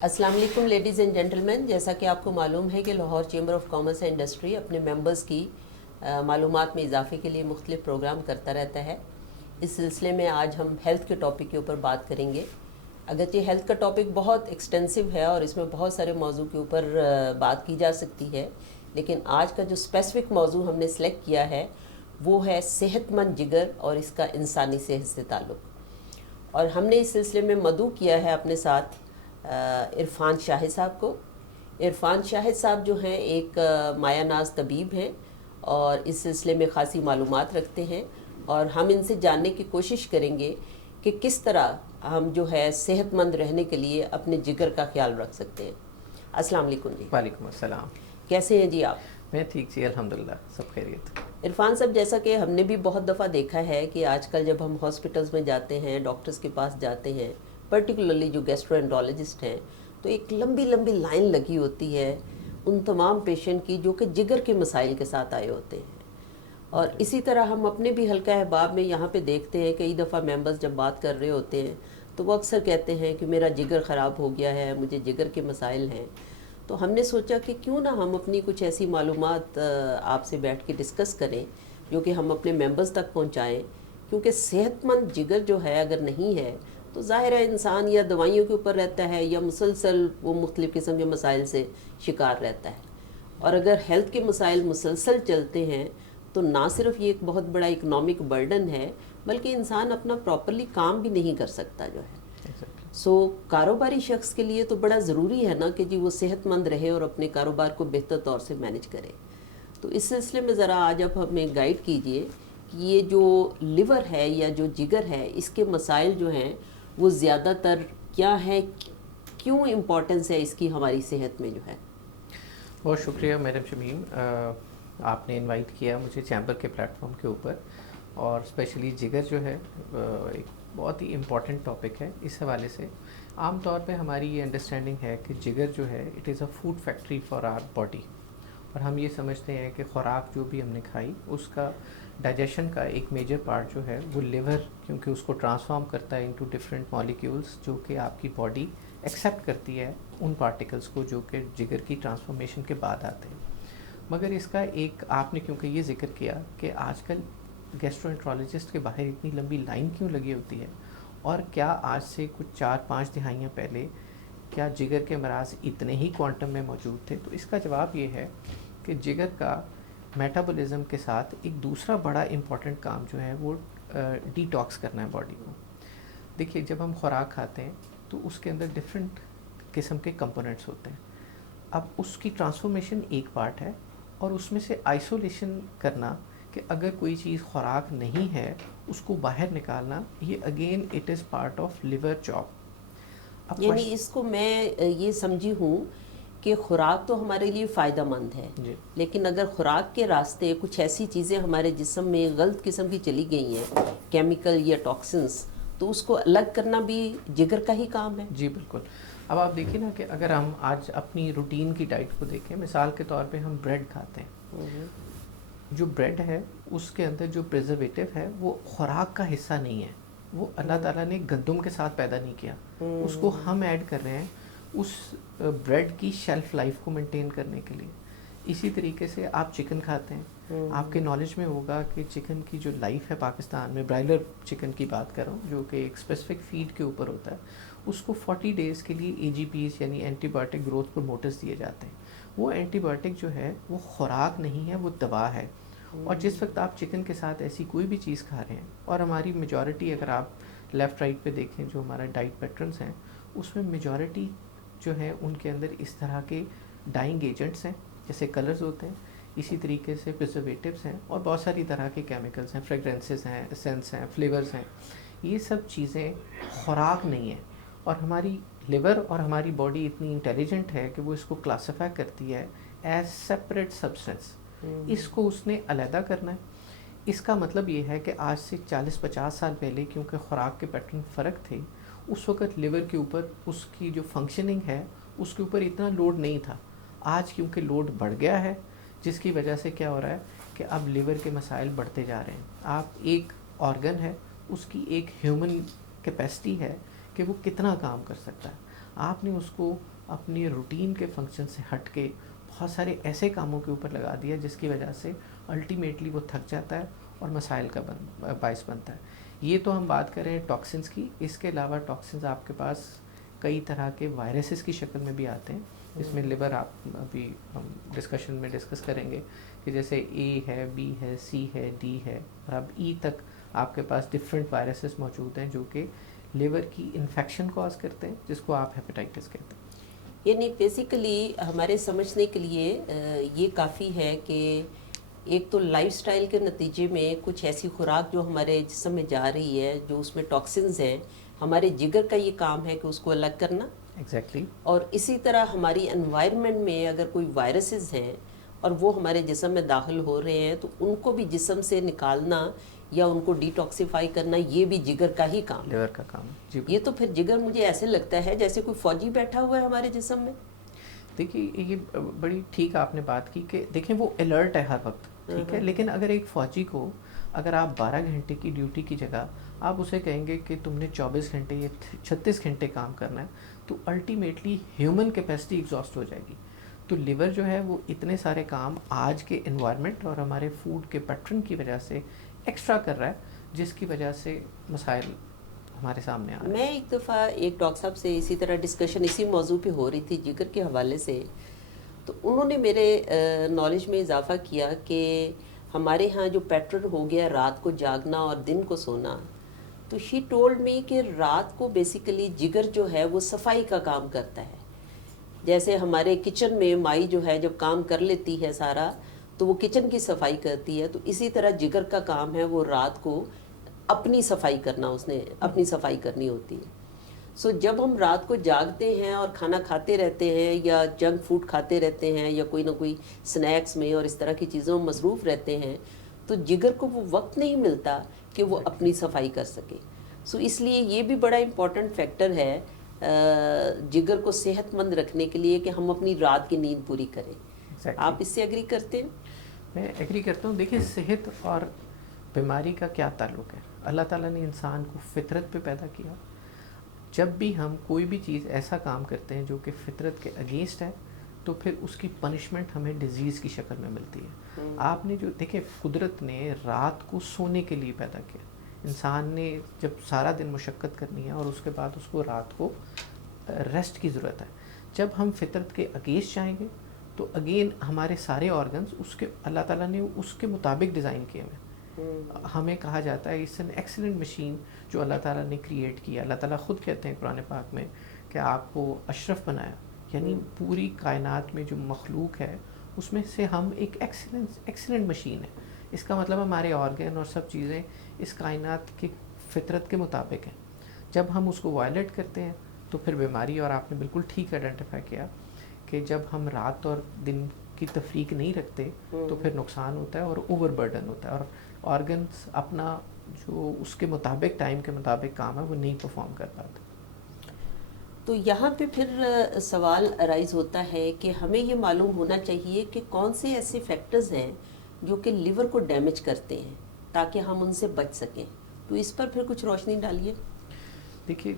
السلام علیکم ladies and gentleman. جیسا کہ آپ کو معلوم ہے کہ Lahore chamber of commerce and industry اپنے ممبرز کی معلومات میں اضافے کے لیے مختلف پروگرام کرتا رہتا ہے. اس سلسلے میں آج ہم ہیلتھ کے ٹاپک کے اوپر بات کریں گے. اگرچہ ہیلتھ کا ٹاپک بہت ایکسٹینسو ہے اور اس میں بہت سارے موضوع کے اوپر بات کی جا سکتی ہے، لیکن آج کا جو اسپیسیفک موضوع ہم نے سلیکٹ کیا ہے وہ ہے صحت مند جگر اور اس کا انسانی صحت سے تعلق. اور ہم نے اس سلسلے میں مدعو کیا ہے اپنے ساتھ عرفان شاہد صاحب کو. عرفان شاہد صاحب جو ہیں ایک مایہ ناز طبیب ہیں اور اس سلسلے میں خاصی معلومات رکھتے ہیں، اور ہم ان سے جاننے کی کوشش کریں گے کہ کس طرح ہم جو ہے صحت مند رہنے کے لیے اپنے جگر کا خیال رکھ سکتے ہیں. السلام علیکم جی. وعلیکم السلام. کیسے ہیں جی آپ؟ میں ٹھیک جی، الحمدللہ سب خیریت. عرفان صاحب، جیسا کہ ہم نے بھی بہت دفعہ دیکھا ہے کہ آج کل جب ہم ہاسپٹلز میں جاتے ہیں، ڈاکٹرز کے پاس جاتے ہیں، پرٹیکولرلی جو گیسٹرو انٹرولوجسٹ ہیں، تو ایک لمبی لمبی لائن لگی ہوتی ہے ان تمام پیشنٹ کی جو کہ جگر کے مسائل کے ساتھ آئے ہوتے ہیں. اور اسی طرح ہم اپنے بھی حلقہ احباب میں یہاں پہ دیکھتے ہیں کئی دفعہ ممبرز جب بات کر رہے ہوتے ہیں تو وہ اکثر کہتے ہیں کہ میرا جگر خراب ہو گیا ہے، مجھے جگر کے مسائل ہیں. تو ہم نے سوچا کہ کیوں نہ ہم اپنی کچھ ایسی معلومات آپ سے بیٹھ کے ڈسکس کریں جو کہ ہم اپنے ممبرز تک پہنچائیں، کیونکہ صحت مند جگر جو ہے اگر نہیں ہے تو ظاہر ہے انسان یا دوائیوں کے اوپر رہتا ہے یا مسلسل وہ مختلف قسم کے مسائل سے شکار رہتا ہے. اور اگر ہیلتھ کے مسائل مسلسل چلتے ہیں تو نہ صرف یہ ایک بہت بڑا اکنامک برڈن ہے بلکہ انسان اپنا پراپرلی کام بھی نہیں کر سکتا جو ہے. کاروباری شخص کے لیے تو بڑا ضروری ہے نا کہ جی وہ صحت مند رہے اور اپنے کاروبار کو بہتر طور سے مینج کرے. تو اس سلسلے میں ذرا آج آپ ہمیں گائیڈ کیجئے کہ یہ جو لیور ہے یا جو جگر ہے، اس کے مسائل جو ہیں وہ زیادہ تر کیا ہیں، کیوں امپورٹنس ہے اس کی ہماری صحت میں جو ہے؟ بہت شکریہ میڈم شمیم، آپ نے انوائٹ کیا مجھے چیمبر کے پلیٹ فارم کے اوپر. اور اسپیشلی جگر جو ہے ایک بہت ہی امپورٹنٹ ٹاپک ہے. اس حوالے سے عام طور پہ ہماری یہ انڈرسٹینڈنگ ہے کہ جگر جو ہے it is a food factory for our body, اور ہم یہ سمجھتے ہیں کہ خوراک جو بھی ہم نے کھائی اس کا ڈائجیشن کا ایک میجر پارٹ جو ہے وہ لیور، کیونکہ اس کو ٹرانسفارم کرتا ہے انٹو ڈفرینٹ مالیکیولز جو کہ آپ کی باڈی ایکسیپٹ کرتی ہے ان پارٹیکلز کو جو کہ جگر کی ٹرانسفارمیشن کے بعد آتے ہیں. مگر اس کا ایک آپ نے کیونکہ یہ ذکر کیا کہ آج کل گیسٹرو انٹرولوجسٹ کے باہر اتنی لمبی لائن کیوں لگی ہوتی ہے، اور کیا آج سے کچھ 4-5 دہائیاں پہلے کیا جگر کے امراض اتنے ہی کوانٹم میں موجود تھے؟ تو اس کا جواب یہ ہے کہ جگر کا میٹابولزم کے ساتھ ایک دوسرا بڑا امپورٹنٹ کام جو ہے وہ ڈی ٹاکس کرنا ہے باڈی کو. دیکھیے، جب ہم خوراک کھاتے ہیں تو اس کے اندر ڈفرینٹ قسم کے کمپوننٹس ہوتے ہیں. اب اس کی ٹرانسفارمیشن ایک پارٹ ہے، اور اس میں سے آئسولیشن کرنا کہ اگر کوئی چیز خوراک نہیں ہے اس کو باہر نکالنا، یہ again it is part of liver job. یعنی اس کو میں یہ سمجھی ہوں کہ خوراک تو ہمارے لیے فائدہ مند ہے، لیکن اگر خوراک کے راستے کچھ ایسی چیزیں ہمارے جسم میں غلط قسم کی چلی گئی ہیں، کیمیکل یا ٹاکسنس، تو اس کو الگ کرنا بھی جگر کا ہی کام ہے. جی بالکل. اب آپ دیکھیں نا کہ اگر ہم آج اپنی روٹین کی ڈائٹ کو دیکھیں، مثال کے طور پہ ہم بریڈ کھاتے ہیں. جو بریڈ ہے اس کے اندر جو پریزرویٹو ہے وہ خوراک کا حصہ نہیں ہے، وہ اللہ تعالیٰ نے گندم کے ساتھ پیدا نہیں کیا، اس کو ہم ایڈ کر رہے ہیں اس بریڈ کی شیلف لائف کو مینٹین کرنے کے لیے. اسی طریقے سے آپ چکن کھاتے ہیں، آپ کے نالج میں ہوگا کہ چکن کی جو لائف ہے پاکستان میں، برائلر چکن کی بات کر رہا ہوں جو کہ ایک اسپیسیفک فیڈ کے اوپر ہوتا ہے، اس کو 40 ڈیز کے لیے AGPs یعنی اینٹی بایوٹک گروتھ پروموٹرز دیے جاتے ہیں. وہ اینٹی بایوٹک جو ہے وہ خوراک نہیں ہے، وہ دوا ہے. اور جس وقت آپ چکن کے ساتھ ایسی کوئی بھی چیز کھا رہے ہیں، اور ہماری میجورٹی اگر آپ لیفٹ رائٹ پہ دیکھیں جو ہمارا ڈائٹ پیٹرنس ہیں، اس میں میجورٹی جو ہے ان کے اندر اس طرح کے ڈائنگ ایجنٹس ہیں جیسے کلرز ہوتے ہیں، اسی طریقے سے پرزرویٹیوز ہیں، اور بہت ساری طرح کے کیمیکلز ہیں، فریگرنسز ہیں، اسینس ہیں، فلیورز ہیں. یہ سب چیزیں خوراک نہیں ہیں. اور ہماری لیور اور ہماری باڈی اتنی انٹیلیجنٹ ہے کہ وہ اس کو کلاسیفائی کرتی ہے ایز سیپریٹ سبسٹنس. اس کو اس نے علیحدہ کرنا ہے. اس کا مطلب یہ ہے کہ آج سے 40-50 سال پہلے کیونکہ خوراک کے پیٹرن فرق تھے، اس وقت لیور کے اوپر اس کی جو فنکشننگ ہے اس کے اوپر اتنا لوڈ نہیں تھا. آج کیونکہ لوڈ بڑھ گیا ہے، جس کی وجہ سے کیا ہو رہا ہے کہ اب لیور کے مسائل بڑھتے جا رہے ہیں. آپ ایک آرگن ہے، اس کی ایک ہیومن کیپیسٹی ہے کہ وہ کتنا کام کر سکتا ہے. آپ نے اس کو اپنی روٹین کے فنکشن سے ہٹ کے بہت سارے ایسے کاموں کے اوپر لگا دیا جس کی وجہ سے الٹیمیٹلی وہ تھک جاتا ہے اور مسائل کا باعث بنتا ہے. یہ تو ہم بات کریں ٹاکسنس کی. اس کے علاوہ ٹاکسنس آپ کے پاس کئی طرح کے وائرسز کی شکل میں بھی آتے ہیں. اس میں لیور آپ ابھی ہم ڈسکشن میں ڈسکس کریں گے کہ جیسے اے ہے, بی ہے, سی ہے, ڈی ہے اور اب ای تک آپ کے پاس ڈفرینٹ وائرسز موجود ہیں جو کہ لیور کی انفیکشن کاز کرتے ہیں, جس کو آپ ہیپیٹائٹس کہتے ہیں. یعنی بیسیکلی ہمارے سمجھنے کے لیے یہ کافی ہے کہ ایک تو لائف سٹائل کے نتیجے میں کچھ ایسی خوراک جو ہمارے جسم میں جا رہی ہے جو اس میں ٹاکسنز ہیں, ہمارے جگر کا یہ کام ہے کہ اس کو الگ کرنا. ایگزیکٹلی. اور اسی طرح ہماری انوائرمنٹ میں اگر کوئی وائرسز ہیں اور وہ ہمارے جسم میں داخل ہو رہے ہیں تو ان کو بھی جسم سے نکالنا یا ان کو ڈی ٹاکسیفائی کرنا یہ بھی جگر کا ہی کام ہے. لیور کا کام ہے جی. یہ تو پھر جگر مجھے ایسے لگتا ہے جیسے کوئی فوجی بیٹھا ہوا ہے ہمارے جسم میں. دیکھیے یہ بڑی ٹھیک آپ نے بات کی کہ دیکھیں وہ الرٹ ہے ہر وقت, ٹھیک ہے, لیکن اگر ایک فوجی کو اگر آپ 12 گھنٹے کی ڈیوٹی کی جگہ آپ اسے کہیں گے کہ تم نے 24 گھنٹے یا 36 گھنٹے کام کرنا ہے تو الٹیمیٹلی ہیومن کیپیسٹی ایگزاسٹ ہو جائے گی. تو لیور جو ہے وہ اتنے سارے کام آج کے انوائرمنٹ اور ہمارے فوڈ کے پیٹرن کی وجہ سے ایکسٹرا کر رہا ہے, جس کی وجہ سے مسائل ہمارے سامنے آ رہے ہیں. میں ایک دفعہ ایک ڈاکٹر صاحب سے اسی طرح ڈسکشن اسی موضوع پہ ہو رہی تھی جگر کے حوالے سے, تو انہوں نے میرے نالج میں اضافہ کیا کہ ہمارے ہاں جو پیٹرن ہو گیا رات کو جاگنا اور دن کو سونا, تو شی ٹولڈ می کہ رات کو بیسیکلی جگر جو ہے وہ صفائی کا کام کرتا ہے. جیسے ہمارے کچن میں مائی جو ہے جب کام کر لیتی ہے سارا تو وہ کچن کی صفائی کرتی ہے, تو اسی طرح جگر کا کام ہے وہ رات کو اپنی صفائی کرنا, اس نے اپنی صفائی کرنی ہوتی ہے. سو جب ہم رات کو جاگتے ہیں اور کھانا کھاتے رہتے ہیں یا جنک فوڈ کھاتے رہتے ہیں یا کوئی نہ کوئی سنیکس میں اور اس طرح کی چیزوں میں مصروف رہتے ہیں تو جگر کو وہ وقت نہیں ملتا کہ وہ اپنی صفائی کر سکے. سو اس لیے یہ بھی بڑا امپورٹنٹ فیکٹر ہے جگر کو صحت مند رکھنے کے لیے کہ ہم اپنی رات کی نیند پوری کریں. آپ اس سے ایگری کرتے ہیں؟ میں ایگری کرتا ہوں. دیکھیں صحت اور بیماری کا کیا تعلق ہے. اللہ تعالیٰ نے انسان کو فطرت پہ پیدا کیا. جب بھی ہم کوئی بھی چیز ایسا کام کرتے ہیں جو کہ فطرت کے اگینسٹ ہے تو پھر اس کی پنشمنٹ ہمیں ڈیزیز کی شکل میں ملتی ہے. آپ نے جو دیکھیں قدرت نے رات کو سونے کے لیے پیدا کیا. انسان نے جب سارا دن مشقت کرنی ہے اور اس کے بعد اس کو رات کو ریسٹ کی ضرورت ہے. جب ہم فطرت کے اگینسٹ جائیں گے تو اگین ہمارے سارے آرگنز اس کے اللہ تعالیٰ نے اس کے مطابق ڈیزائن کیے ہیں. ہمیں کہا جاتا ہے اٹس این ایکسیلنٹ مشین جو اللہ تعالیٰ نے کریٹ کیا. اللہ تعالیٰ خود کہتے ہیں قرآن پاک میں کہ آپ کو اشرف بنایا, یعنی پوری کائنات میں جو مخلوق ہے اس میں سے ہم ایک ایکسیلنٹ مشین ہے. اس کا مطلب ہمارے آرگن اور سب چیزیں اس کائنات کی فطرت کے مطابق ہیں. جب ہم اس کو وائلیٹ کرتے ہیں تو پھر بیماری, اور آپ نے بالکل ٹھیک آئیڈینٹیفائی کیا کہ جب ہم رات اور دن کی تفریق نہیں رکھتے تو پھر نقصان ہوتا ہے اور اوور برڈن ہوتا ہے, اور آرگنس اپنا جو اس کے مطابق ٹائم کے مطابق کام ہے وہ نہیں پرفارم کر پاتے. تو یہاں پہ پھر سوال ارائز ہوتا ہے کہ ہمیں یہ معلوم ہونا چاہیے کہ کون سے ایسے فیکٹرز ہیں جو کہ لیور کو ڈیمیج کرتے ہیں تاکہ ہم ان سے بچ سکیں. تو اس پر پھر کچھ روشنی ڈالیے. دیکھیے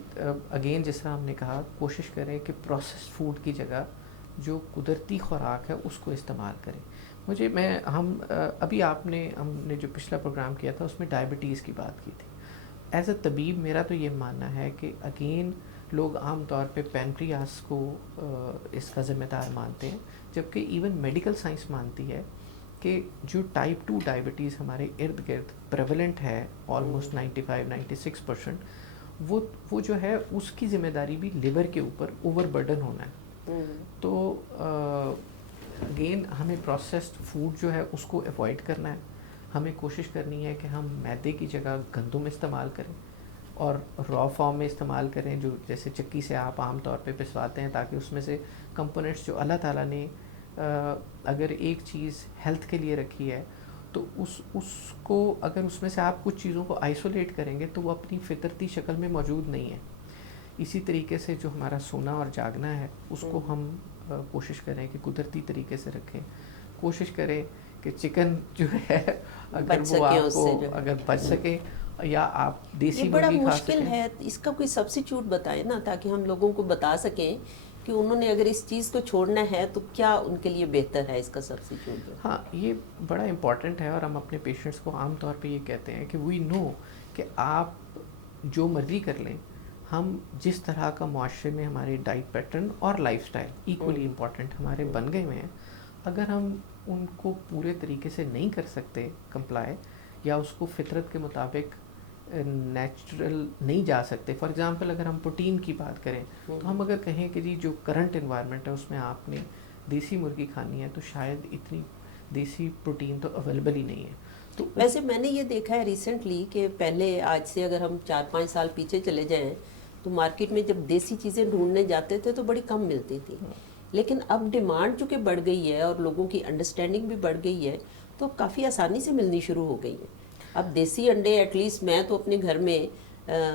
اگین جس طرح ہم نے کہا کوشش کریں کہ پروسیسڈ فوڈ کی جگہ جو قدرتی خوراک ہے اس کو استعمال کریں. ہم نے جو پچھلا پروگرام کیا تھا اس میں ڈائبٹیز کی بات کی تھی. ایز اے طبیب میرا تو یہ ماننا ہے کہ اگین لوگ عام طور پہ پینکریاس کو اس کا ذمہ دار مانتے ہیں, جبکہ ایون میڈیکل سائنس مانتی ہے کہ جو ٹائپ 2 ڈائبٹیز ہمارے ارد گرد پریولنٹ ہے آلموسٹ 95-96%, وہ جو ہے اس کی ذمہ داری بھی لیور کے اوپر اوور برڈن ہونا ہے. تو اگین ہمیں پروسیسڈ فوڈ جو ہے اس کو ایوائڈ کرنا ہے. ہمیں کوشش کرنی ہے کہ ہم میدے کی جگہ گندم استعمال کریں اور را فارم میں استعمال کریں, جو جیسے چکی سے آپ عام طور پہ پسواتے ہیں, تاکہ اس میں سے کمپوننٹس جو اللہ تعالیٰ نے اگر ایک چیز ہیلتھ کے لیے رکھی ہے تو اس کو اگر اس میں سے آپ کچھ چیزوں کو آئسولیٹ کریں گے تو وہ اپنی فطرتی شکل میں موجود نہیں ہے. اسی طریقے سے جو ہمارا سونا اور جاگنا ہے اس کو ہم کوشش کریں کہ قدرتی طریقے سے رکھیں. کوشش کریں کہ چکن جو ہے اگر وہ آپ کو اگر بچ سکے, یا آپ دیسی یہ بڑا مرغی کھا مشکل سکیں. ہے، اس کا کوئی سبسٹیچیوٹ بتائیں نا، تاکہ ہم لوگوں کو بتا سکیں کہ انہوں نے اگر اس چیز کو چھوڑنا ہے تو کیا ان کے لیے بہتر ہے اس کا سبسٹیچیوٹ جو ہے. ہاں یہ بڑا امپورٹنٹ ہے، اور ہم اپنے پیشنٹس کو عام طور پہ یہ کہتے ہیں کہ وی نو کہ آپ جو مرضی کر لیں، ہم جس طرح کا معاشرے میں ہمارے ڈائٹ پیٹرن اور لائف سٹائل ایکولی امپورٹنٹ ہمارے بن گئے ہوئے ہیں، اگر ہم ان کو پورے طریقے سے نہیں کر سکتے کمپلائی، یا اس کو فطرت کے مطابق نیچرل نہیں جا سکتے. فار ایگزامپل اگر ہم پروٹین کی بات کریں تو ہم اگر کہیں کہ جی جو کرنٹ انوائرمنٹ ہے اس میں آپ نے دیسی مرغی کھانی ہے، تو شاید اتنی دیسی پروٹین تو اویلیبل ہی نہیں ہے. تو ویسے میں نے یہ دیکھا ہے ریسنٹلی کہ پہلے آج سے اگر ہم 4-5 سال پیچھے چلے جائیں تو مارکیٹ میں جب دیسی چیزیں ڈھونڈنے جاتے تھے تو بڑی کم ملتی تھی، لیکن اب ڈیمانڈ چونکہ بڑھ گئی ہے اور لوگوں کی انڈرسٹینڈنگ بھی بڑھ گئی ہے تو کافی آسانی سے ملنی شروع ہو گئی ہے. اب دیسی انڈے ایٹ لیسٹ میں تو اپنے گھر میں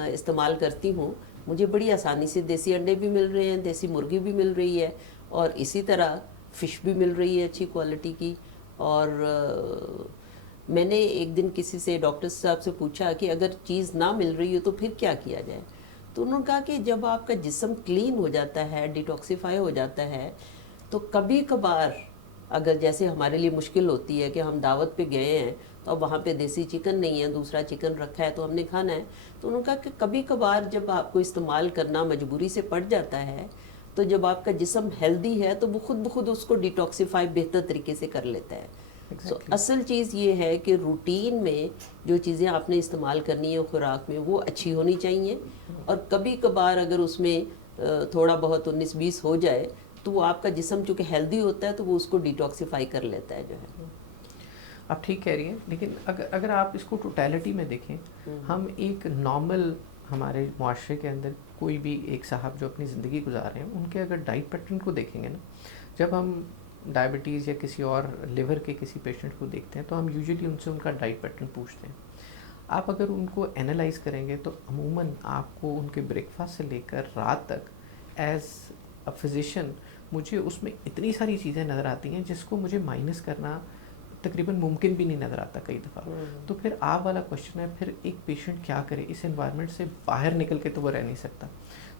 استعمال کرتی ہوں، مجھے بڑی آسانی سے دیسی انڈے بھی مل رہے ہیں، دیسی مرغی بھی مل رہی ہے، اور اسی طرح فش بھی مل رہی ہے اچھی کوالٹی کی. اور میں نے ایک دن کسی سے ڈاکٹر صاحب سے پوچھا کہ اگر چیز نہ مل رہی ہو تو پھر کیا کیا جائے، تو انہوں نے کہا کہ جب آپ کا جسم کلین ہو جاتا ہے، ڈیٹاکسیفائی ہو جاتا ہے، تو کبھی کبھار اگر جیسے ہمارے لیے مشکل ہوتی ہے کہ ہم دعوت پہ گئے ہیں تو اب وہاں پہ دیسی چکن نہیں ہے، دوسرا چکن رکھا ہے تو ہم نے کھانا ہے، تو انہوں نے کہا کہ کبھی کبھار جب آپ کو استعمال کرنا مجبوری سے پڑ جاتا ہے تو جب آپ کا جسم ہیلدی ہے تو وہ خود بخود اس کو ڈیٹاکسیفائی بہتر طریقے سے کر لیتا ہے. سو اصل چیز یہ ہے کہ روٹین میں جو چیزیں آپ نے استعمال کرنی ہے خوراک میں وہ اچھی ہونی چاہیے، اور کبھی کبھار اگر اس میں تھوڑا بہت 19-20 ہو جائے تو وہ آپ کا جسم چونکہ ہیلدی ہوتا ہے تو وہ اس کو ڈیٹاکسیفائی کر لیتا ہے جو ہے. آپ ٹھیک کہہ رہی ہیں، لیکن اگر آپ اس کو ٹوٹیلٹی میں دیکھیں، ہم ایک نارمل ہمارے معاشرے کے اندر کوئی بھی ایک صاحب جو اپنی زندگی گزار رہے ہیں، ان کے اگر ڈائٹ پیٹرن کو دیکھیں گے نا، جب ہم ڈائبٹیز یا کسی اور لیور کے کسی پیشنٹ کو دیکھتے ہیں تو ہم یوزلی ان سے ان کا ڈائٹ پیٹرن پوچھتے ہیں. آپ اگر ان کو انالائز کریں گے تو عموماً آپ کو ان کے بریک فاسٹ سے لے کر رات تک ایز اے فزیشین مجھے اس میں اتنی ساری چیزیں نظر آتی ہیں جس کو مجھے مائنس کرنا تقریباً ممکن بھی نہیں نظر آتا کئی دفعہ. تو پھر آپ والا کوشچن ہے، پھر ایک پیشنٹ کیا کرے؟ اس انوائرمنٹ سے باہر نکل کے تو وہ رہ نہیں سکتا.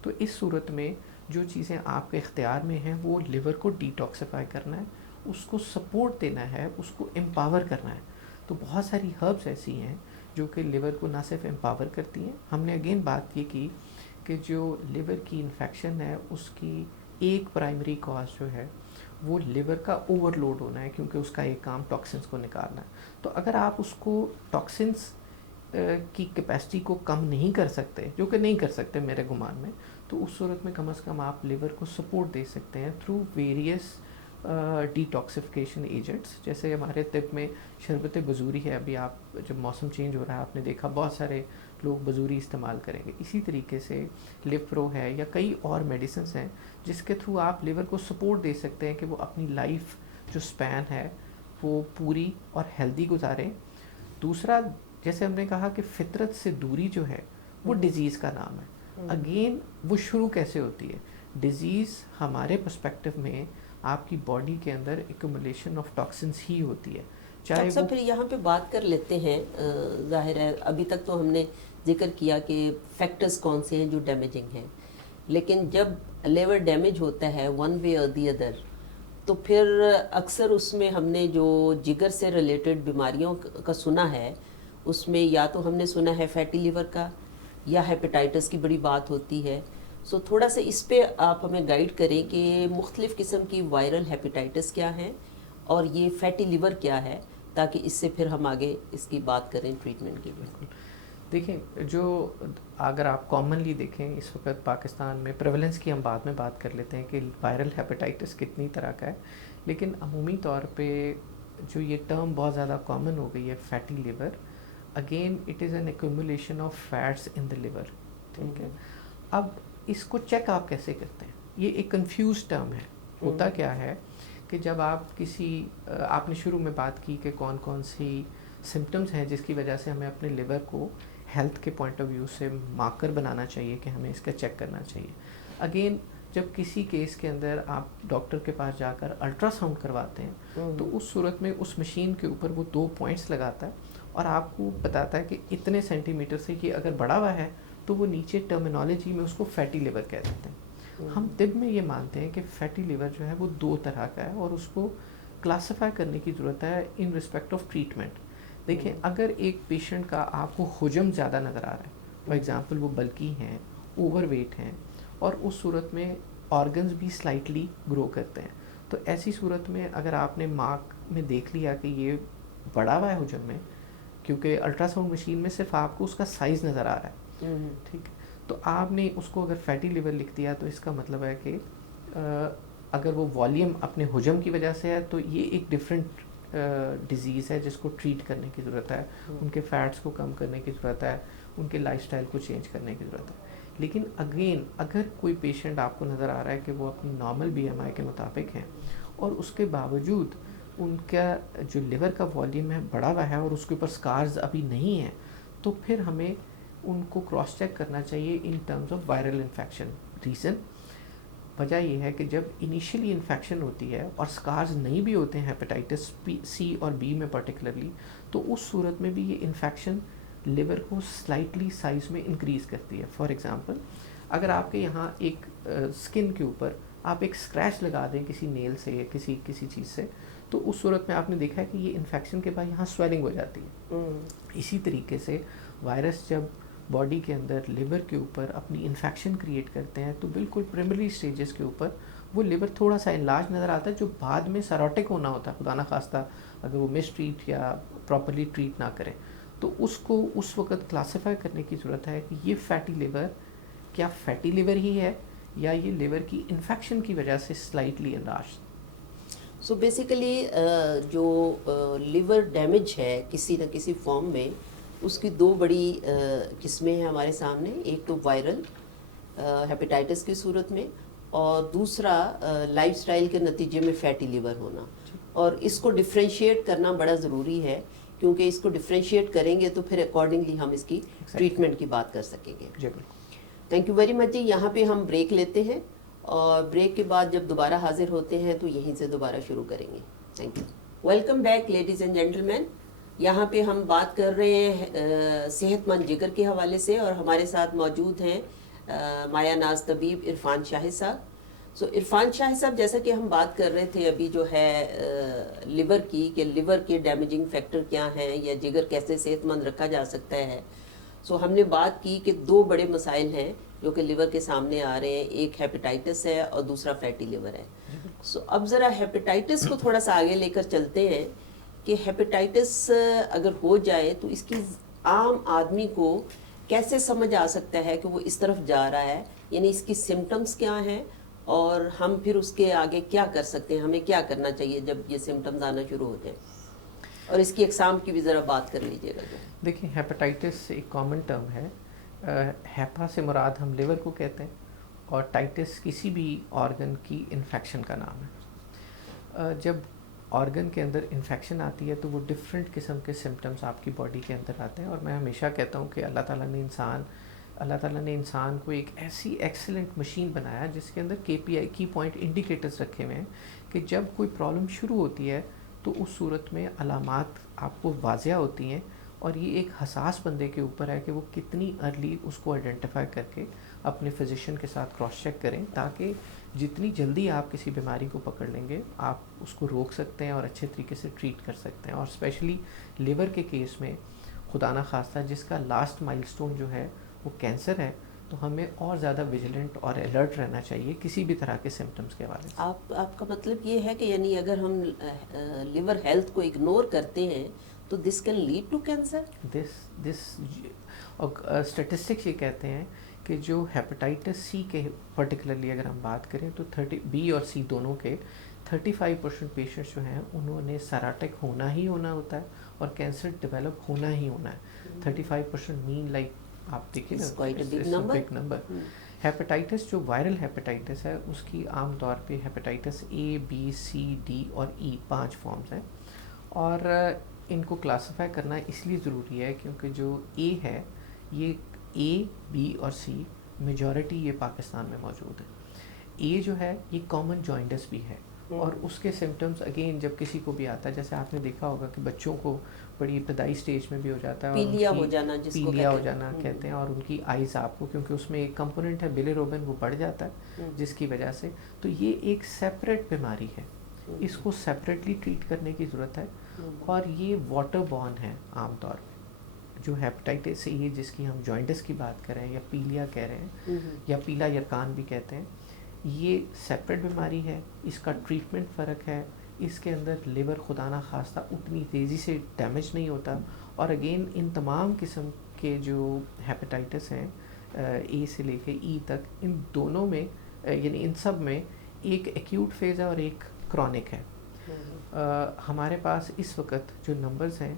تو اس صورت میں جو چیزیں آپ کے اختیار میں ہیں وہ لیور کو ڈیٹاکسیفائی کرنا ہے، اس کو سپورٹ دینا ہے، اس کو امپاور کرنا ہے. تو بہت ساری ہربس ایسی ہیں جو کہ لیور کو نہ صرف امپاور کرتی ہیں. ہم نے اگین بات یہ کی کہ جو لیور کی انفیکشن ہے اس کی ایک پرائمری کاز جو ہے وہ لیور کا اوور لوڈ ہونا ہے، کیونکہ اس کا ایک کام ٹاکسنس کو نکالنا ہے. تو اگر آپ اس کو ٹاکسنس کی کیپیسٹی کو کم نہیں کر سکتے، جو کہ نہیں کر سکتے میرے گمان میں، تو اس صورت میں کم از کم آپ لیور کو سپورٹ دے سکتے ہیں تھرو ویریس ڈیٹاکسیفیکیشن ایجنٹس. جیسے ہمارے طب میں شربت بزوری ہے، ابھی آپ جب موسم چینج ہو رہا ہے آپ نے دیکھا بہت سارے لوگ بزوری استعمال کریں گے. اسی طریقے سے لیپرو ہے یا کئی اور میڈیسنس ہیں جس کے تھرو آپ لیور کو سپورٹ دے سکتے ہیں کہ وہ اپنی لائف جو سپین ہے وہ پوری اور ہیلدی گزاریں. دوسرا، جیسے ہم نے کہا کہ فطرت سے دوری جو ہے وہ ڈیزیز کا نام ہے. اگین وہ شروع کیسے ہوتی ہے؟ ڈیزیز ہمارے پرسپیکٹو میں آپ کی باڈی کے اندر ایکومولیشن آف ٹاکسنس ہی ہوتی ہے. چاہے اکثر پھر یہاں پہ بات کر لیتے ہیں، ظاہر ہے ابھی تک تو ہم نے ذکر کیا کہ فیکٹرز کون سے ہیں جو ڈیمیجنگ ہیں، لیکن جب لیور ڈیمیج ہوتا ہے ون وے اور دی ادر تو پھر اکثر اس میں ہم نے جو جگر سے ریلیٹڈ بیماریوں کا سنا ہے اس میں یا تو ہم نے سنا ہے فیٹی لیور کا یا ہیپیٹائٹس کی بڑی بات ہوتی ہے. سو تھوڑا سا اس پہ آپ ہمیں گائیڈ کریں کہ مختلف قسم کی وائرل ہیپیٹائٹس کیا ہیں اور یہ فیٹی لیور کیا ہے، تاکہ اس سے پھر ہم آگے اس کی بات کریں ٹریٹمنٹ کی. بالکل دیکھیں، جو اگر آپ کامنلی دیکھیں اس وقت پاکستان میں پریولنس کی ہم بعد میں بات کر لیتے ہیں کہ وائرل ہیپیٹائٹس کتنی طرح کا ہے، لیکن عمومی طور پہ جو یہ ٹرم بہت زیادہ کامن ہو گئی ہے fatty liver, again it is an accumulation of fats in the liver. ٹھیک ہے، اب اس کو چیک آپ کیسے کرتے ہیں؟ یہ ایک کنفیوز ٹرم ہے. ہوتا کیا ہے کہ جب آپ آپ نے شروع میں بات کی کہ کون کون سی سمٹمز ہیں جس کی وجہ سے ہمیں اپنے لیور کو ہیلتھ کے پوائنٹ آف ویو سے مارکر بنانا چاہیے کہ ہمیں اس کا چیک کرنا چاہیے. اگین جب کسی کیس کے اندر آپ ڈاکٹر کے پاس جا کر الٹرا ساؤنڈ کرواتے ہیں تو اس صورت میں اس مشین کے اوپر وہ 2 پوائنٹس لگاتا ہے اور آپ کو بتاتا ہے کہ اتنے سینٹی میٹر سے یہ اگر بڑا ہوا ہے تو وہ نیچے ٹرمینالوجی میں اس کو فیٹی لیور کہہ دیتے ہیں. ہم طب میں یہ مانتے ہیں کہ فیٹی لیور جو ہے وہ 2 طرح کا ہے اور اس کو کلاسیفائی کرنے کی ضرورت ہے ان رسپیکٹ آف ٹریٹمنٹ. دیکھیں اگر ایک پیشنٹ کا آپ کو حجم زیادہ نظر آ رہا ہے, فار ایگزامپل وہ بلکی ہیں, اوور ویٹ ہیں, اور اس صورت میں آرگنز بھی سلائٹلی گرو کرتے ہیں, تو ایسی صورت میں اگر آپ نے مارک میں دیکھ لیا کہ یہ بڑا ہوا ہے حجم میں, کیونکہ الٹرا ساؤنڈ مشین میں صرف آپ کو اس کا سائز نظر آ رہا ہے, ٹھیک, تو آپ نے اس کو اگر فیٹی لیور لکھ دیا تو اس کا مطلب ہے کہ اگر وہ والیوم اپنے حجم کی وجہ سے ہے تو یہ ایک ڈفرینٹ ڈیزیز ہے جس کو ٹریٹ کرنے کی ضرورت ہے, ان کے فیٹس کو کم کرنے کی ضرورت ہے, ان کے لائف سٹائل کو چینج کرنے کی ضرورت ہے. لیکن اگین اگر کوئی پیشنٹ آپ کو نظر آ رہا ہے کہ وہ اپنی نارمل بی ایم آئی کے مطابق ہیں اور اس کے باوجود ان کا جو لیور کا والیوم ہے بڑا ہوا ہے اور اس کے اوپر سکارز ابھی نہیں ہیں, تو پھر ہمیں ان کو کراس چیک کرنا چاہیے in terms of viral infection. Reason وجہ یہ ہے کہ جب انیشیلی انفیکشن ہوتی ہے اور سکارز نہیں بھی ہوتے ہیں ہیپیٹائٹس سی اور بی میں پرٹیکولرلی, تو اس صورت میں بھی یہ انفیکشن لیور کو سلائٹلی سائز میں انکریز کرتی ہے. فار ایگزامپل اگر آپ کے یہاں ایک اسکن کے اوپر آپ ایک اسکریچ لگا دیں کسی نیل سے یا کسی چیز سے, تو اس صورت میں آپ نے دیکھا ہے کہ یہ انفیکشن کے بعد یہاں سویلنگ ہو جاتی ہے. اسی طریقے سے وائرس جب باڈی کے اندر لیور کے اوپر اپنی انفیکشن کریٹ کرتے ہیں تو بالکل پریمری سٹیجز کے اوپر وہ لیور تھوڑا سا انلارج نظر آتا ہے, جو بعد میں سیروٹک ہونا ہوتا ہے, خدا نہ خواستہ اگر وہ مس ٹریٹ یا پراپرلی ٹریٹ نہ کریں, تو اس کو اس وقت کلاسیفائی کرنے کی ضرورت ہے کہ یہ فیٹی لیور کیا فیٹی لیور ہی ہے یا یہ لیور کی انفیکشن کی وجہ سے سلائٹلی انلارج. سو بیسیکلی جو لیور ڈیمیج ہے کسی نہ کسی فارم میں, اس کی 2 بڑی قسمیں ہیں ہمارے سامنے. ایک تو وائرل ہیپیٹائٹس کی صورت میں, اور دوسرا لائف سٹائل کے نتیجے میں فیٹی لیور ہونا. اور اس کو ڈفرینشیٹ کرنا بڑا ضروری ہے, کیونکہ اس کو ڈفرینشیٹ کریں گے تو پھر اکارڈنگلی ہم اس کی ٹریٹمنٹ کی بات کر سکیں گے. تھینک یو ویری مچ جی. یہاں پہ ہم بریک لیتے ہیں اور بریک کے بعد جب دوبارہ حاضر ہوتے ہیں تو یہیں سے دوبارہ شروع کریں گے. Thank you. Welcome back ladies and gentlemen. یہاں پہ ہم بات کر رہے ہیں صحت مند جگر کے حوالے سے, اور ہمارے ساتھ موجود ہیں مایا ناز طبیب عرفان شاہد صاحب. سو عرفان شاہد صاحب, جیسا کہ ہم بات کر رہے تھے ابھی جو ہے لیور کی, کہ لیور کے ڈیمیجنگ فیکٹر کیا ہیں یا جگر کیسے صحت مند رکھا جا سکتا ہے. سو ہم نے بات کی کہ 2 بڑے مسائل ہیں جو کہ لیور کے سامنے آ رہے ہیں, ایک ہیپیٹائٹس ہے اور دوسرا فیٹی لیور ہے. سو اب ذرا ہیپیٹائٹس کو تھوڑا سا آگے لے کر چلتے ہیں کہ ہیپیٹائٹس اگر ہو جائے تو اس کی عام آدمی کو کیسے سمجھ آ سکتا ہے کہ وہ اس طرف جا رہا ہے, یعنی اس کی سمٹمز کیا ہیں اور ہم پھر اس کے آگے کیا کر سکتے ہیں, ہمیں کیا کرنا چاہیے جب یہ سمٹمز آنا شروع ہو جائیں, اور اس کی اقسام کی بھی ذرا بات کر لیجیے گا. دیکھیں ہیپیٹائٹس ایک کامن ٹرم ہے. ہیپا سے مراد ہم لیور کو کہتے ہیں, اور ٹائٹس کسی بھی آرگن کی انفیکشن کا نام ہے. جب آرگن کے اندر انفیکشن آتی ہے تو وہ ڈفرینٹ قسم کے سمٹمز آپ کی باڈی کے اندر آتے ہیں. اور میں ہمیشہ کہتا ہوں کہ اللہ تعالیٰ نے انسان کو ایک ایسی ایکسلنٹ مشین بنایا جس کے اندر KPI کی پوائنٹ انڈیکیٹرز رکھے ہوئے ہیں کہ جب کوئی پرابلم شروع ہوتی ہے تو اس صورت میں علامات آپ کو واضح ہوتی ہیں, اور یہ ایک حساس بندے کے اوپر ہے کہ وہ کتنی ارلی اس کو آئیڈینٹیفائی کر کے اپنے فزیشین کے ساتھ کراس چیک کریں, تاکہ جتنی جلدی آپ کسی بیماری کو پکڑ لیں گے آپ اس کو روک سکتے ہیں اور اچھے طریقے سے ٹریٹ کر سکتے ہیں. اور اسپیشلی لیور کے کیس میں خدا نہ خواستہ جس کا لاسٹ مائل سٹون جو ہے وہ کینسر ہے, تو ہمیں اور زیادہ ویجیلنٹ اور الرٹ رہنا چاہیے کسی بھی طرح کے سمٹمز کے حوالے سے. آپ کا مطلب یہ ہے کہ یعنی اگر ہم لیور ہیلتھ کو اگنور کرتے ہیں تو this can lead to cancer. Statistics یہ کہتے ہیں کہ جو ہیپیٹائٹس سی کے پرٹیکولرلی اگر ہم بات کریں تو بی اور سی دونوں کے 35% پیشنٹس جو ہیں انہوں نے سیراٹک ہونا ہی ہونا ہوتا ہے اور کینسر ڈیولپ ہونا ہی ہونا ہے. 35% مین لائک آپ دیکھیں نا, بگ نمبر. ہیپیٹائٹس جو وائرل ہیپیٹائٹس ہے اس کی عام طور پہ hepatitis A, B, C, D اور E 5 فارمز ہیں, اور ان کو کلاسیفائی کرنا اس لیے ضروری ہے کیونکہ جو A ہے یہ A, B اور C میجورٹی یہ پاکستان میں موجود ہے. A جو ہے یہ کامن جوائنٹس بھی ہے, اور اس کے سمٹمز اگین جب کسی کو بھی آتا ہے، جیسے آپ نے دیکھا ہوگا کہ بچوں کو بڑی ابتدائی سٹیج میں بھی ہو جاتا ہے، پیلیا ہو جانا، جس کو پیلیا ہو جانا کہتے ہیں، اور ان کی آئیز آپ کو، کیونکہ اس میں ایک کمپوننٹ ہے بلیروبن، وہ بڑھ جاتا ہے جس کی وجہ سے، تو یہ ایک سیپریٹ بیماری ہے، اس کو سیپریٹلی ٹریٹ کرنے کی ضرورت ہے، اور یہ واٹر بورن ہے عام طور پہ۔ جو ہیپیٹائٹس اے جس کی ہم جوائنٹس کی بات کر رہے ہیں یا پیلیا کہہ رہے ہیں یا پیلا یرکان بھی کہتے ہیں، یہ سیپریٹ بیماری ہے، اس کا ٹریٹمنٹ فرق ہے، اس کے اندر لیور خدا نہ خواستہ اتنی تیزی سے ڈیمیج نہیں ہوتا، اور اگین ان تمام قسم کے جو ہیپیٹائٹس ہیں اے سے لے کے ای تک، ان دونوں میں یعنی ان سب میں ایک ایکیوٹ فیز ہے اور ایک کرونک ہے۔ ہمارے پاس اس وقت جو نمبرز ہیں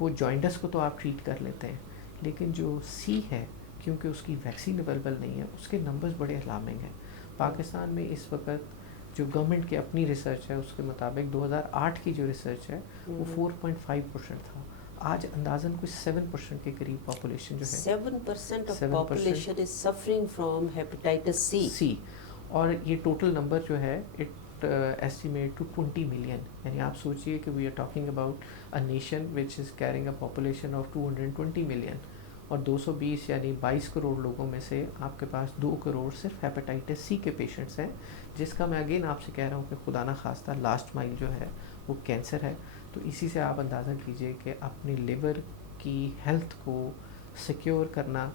وہ جوائنٹس کو تو آپ ٹریٹ کر لیتے ہیں، لیکن جو سی ہے کیونکہ اس کی ویکسین اویلیبل نہیں ہے، اس کے نمبرز بڑے الارمنگ ہیں۔ پاکستان میں اس وقت جو گورنمنٹ کی اپنی ریسرچ ہے اس کے مطابق 2008 کی جو ریسرچ ہے وہ 4.5% تھا، آج اندازاً کچھ 7% کے قریب پاپولیشن جو ہے 7% of population is suffering from hepatitis C. اور یہ ٹوٹل نمبر جو ہے اٹ ایسٹیمیٹ ٹو 20 ملین، یعنی آپ سوچئے کہ we are talking about a nation which is carrying a population of 220 million, اور 220 یعنی 22 کروڑ لوگوں میں سے آپ کے پاس 2 کروڑ صرف ہیپیٹائٹس سی کے پیشنٹس ہیں، جس کا میں اگین آپ سے کہہ رہا ہوں کہ خدا نہ خواستہ لاسٹ مائل جو ہے وہ کینسر ہے۔ تو اسی سے آپ اندازہ کیجئے کہ اپنی لیور کی ہیلتھ کو سیکیور کرنا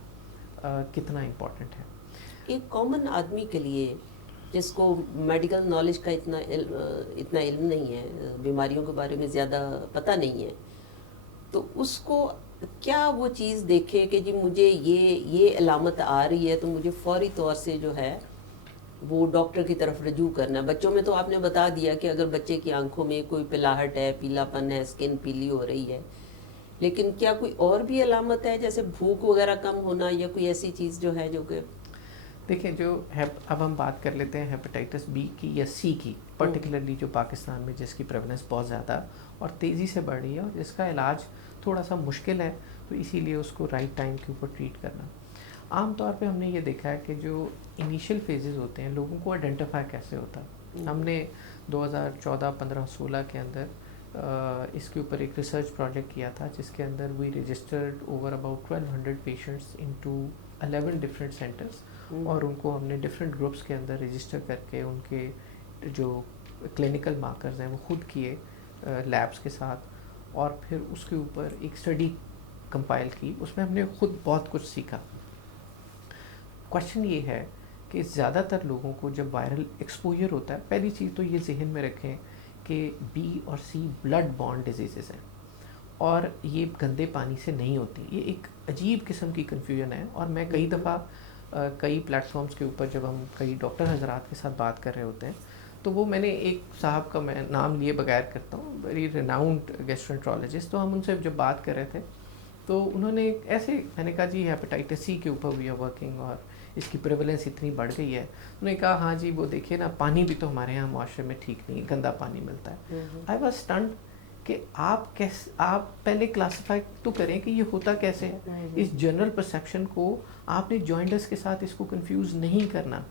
کتنا امپورٹنٹ ہے۔ ایک کامن آدمی کے لیے جس کو میڈیکل نالج کا اتنا علم نہیں ہے، بیماریوں کے بارے میں زیادہ پتہ نہیں ہے، تو اس کو کیا وہ چیز دیکھے کہ جی مجھے یہ علامت آ رہی ہے تو مجھے فوری طور سے جو ہے وہ ڈاکٹر کی طرف رجوع کرنا ہے؟ بچوں میں تو آپ نے بتا دیا کہ اگر بچے کی آنکھوں میں کوئی پلاہٹ ہے، پیلا پن ہے، اسکن پیلی ہو رہی ہے، لیکن کیا کوئی اور بھی علامت ہے جیسے بھوک وغیرہ کم ہونا یا کوئی ایسی چیز جو ہے جو کہ دیکھیں جو اب ہم بات کر لیتے ہیں ہیپیٹائٹس بی کی یا سی کی، پرٹیکولرلی جو پاکستان میں جس کی پریولنس بہت زیادہ اور تیزی سے بڑھ رہی ہے اور جس کا علاج تھوڑا سا مشکل ہے، تو اسی لیے اس کو رائٹ ٹائم کے اوپر ٹریٹ کرنا۔ عام طور پہ ہم نے یہ دیکھا ہے کہ جو انیشیل فیزز ہوتے ہیں لوگوں کو آئیڈینٹیفائی کیسے ہوتا ہے، ہم نے 2014 15 16 کے اندر اس کے اوپر ایک ریسرچ پروجیکٹ کیا تھا، جس کے اندر we registered over about 1200 patients into 11 different centres, اور ان کو ہم نے ڈفرینٹ گروپس کے اندر رجسٹر کر کے ان کے جو کلینکل مارکرز ہیں وہ خود کیے لیبس کے ساتھ، اور پھر اس کے اوپر ایک اسٹڈی کمپائل کی، اس میں ہم نے خود بہت کچھ سیکھا۔ کوشچن یہ ہے کہ زیادہ تر لوگوں کو جب وائرل ایکسپوجر ہوتا ہے، پہلی چیز تو یہ ذہن میں رکھیں کہ بی اور سی بلڈ بورن ڈیزیزز ہیں، اور یہ گندے پانی سے نہیں ہوتی۔ یہ ایک عجیب قسم کی کنفیوژن ہے، اور میں کئی دفعہ کئی پلیٹ فارمز کے اوپر جب ہم کئی ڈاکٹر حضرات کے ساتھ بات کر رہے ہوتے ہیں، تو وہ میں نے ایک صاحب کا میں نام لیے بغیر کرتا ہوں، ویری ریناؤنڈ گیسٹرنٹرولوجسٹ، تو ہم ان سے جب بات کر رہے تھے تو انہوں نے ایسے، میں نے کہا جی ہیپیٹائٹس سی کے اوپر وی آر ورکنگ اور اس کی پریولنس اتنی بڑھ گئی ہے، انہوں نے کہا ہاں جی وہ دیکھیے نا پانی بھی تو ہمارے یہاں معاشرے میں ٹھیک نہیں، گندا پانی ملتا ہے۔ آئی واز اسٹنڈ کہ آپ پہلے کلاسیفائی تو کریں کہ یہ ہوتا کیسے ہے، اس جنرل پرسیپشن کو آپ نے جوائنٹس کے ساتھ اس کو کنفیوز نہیں کرنا۔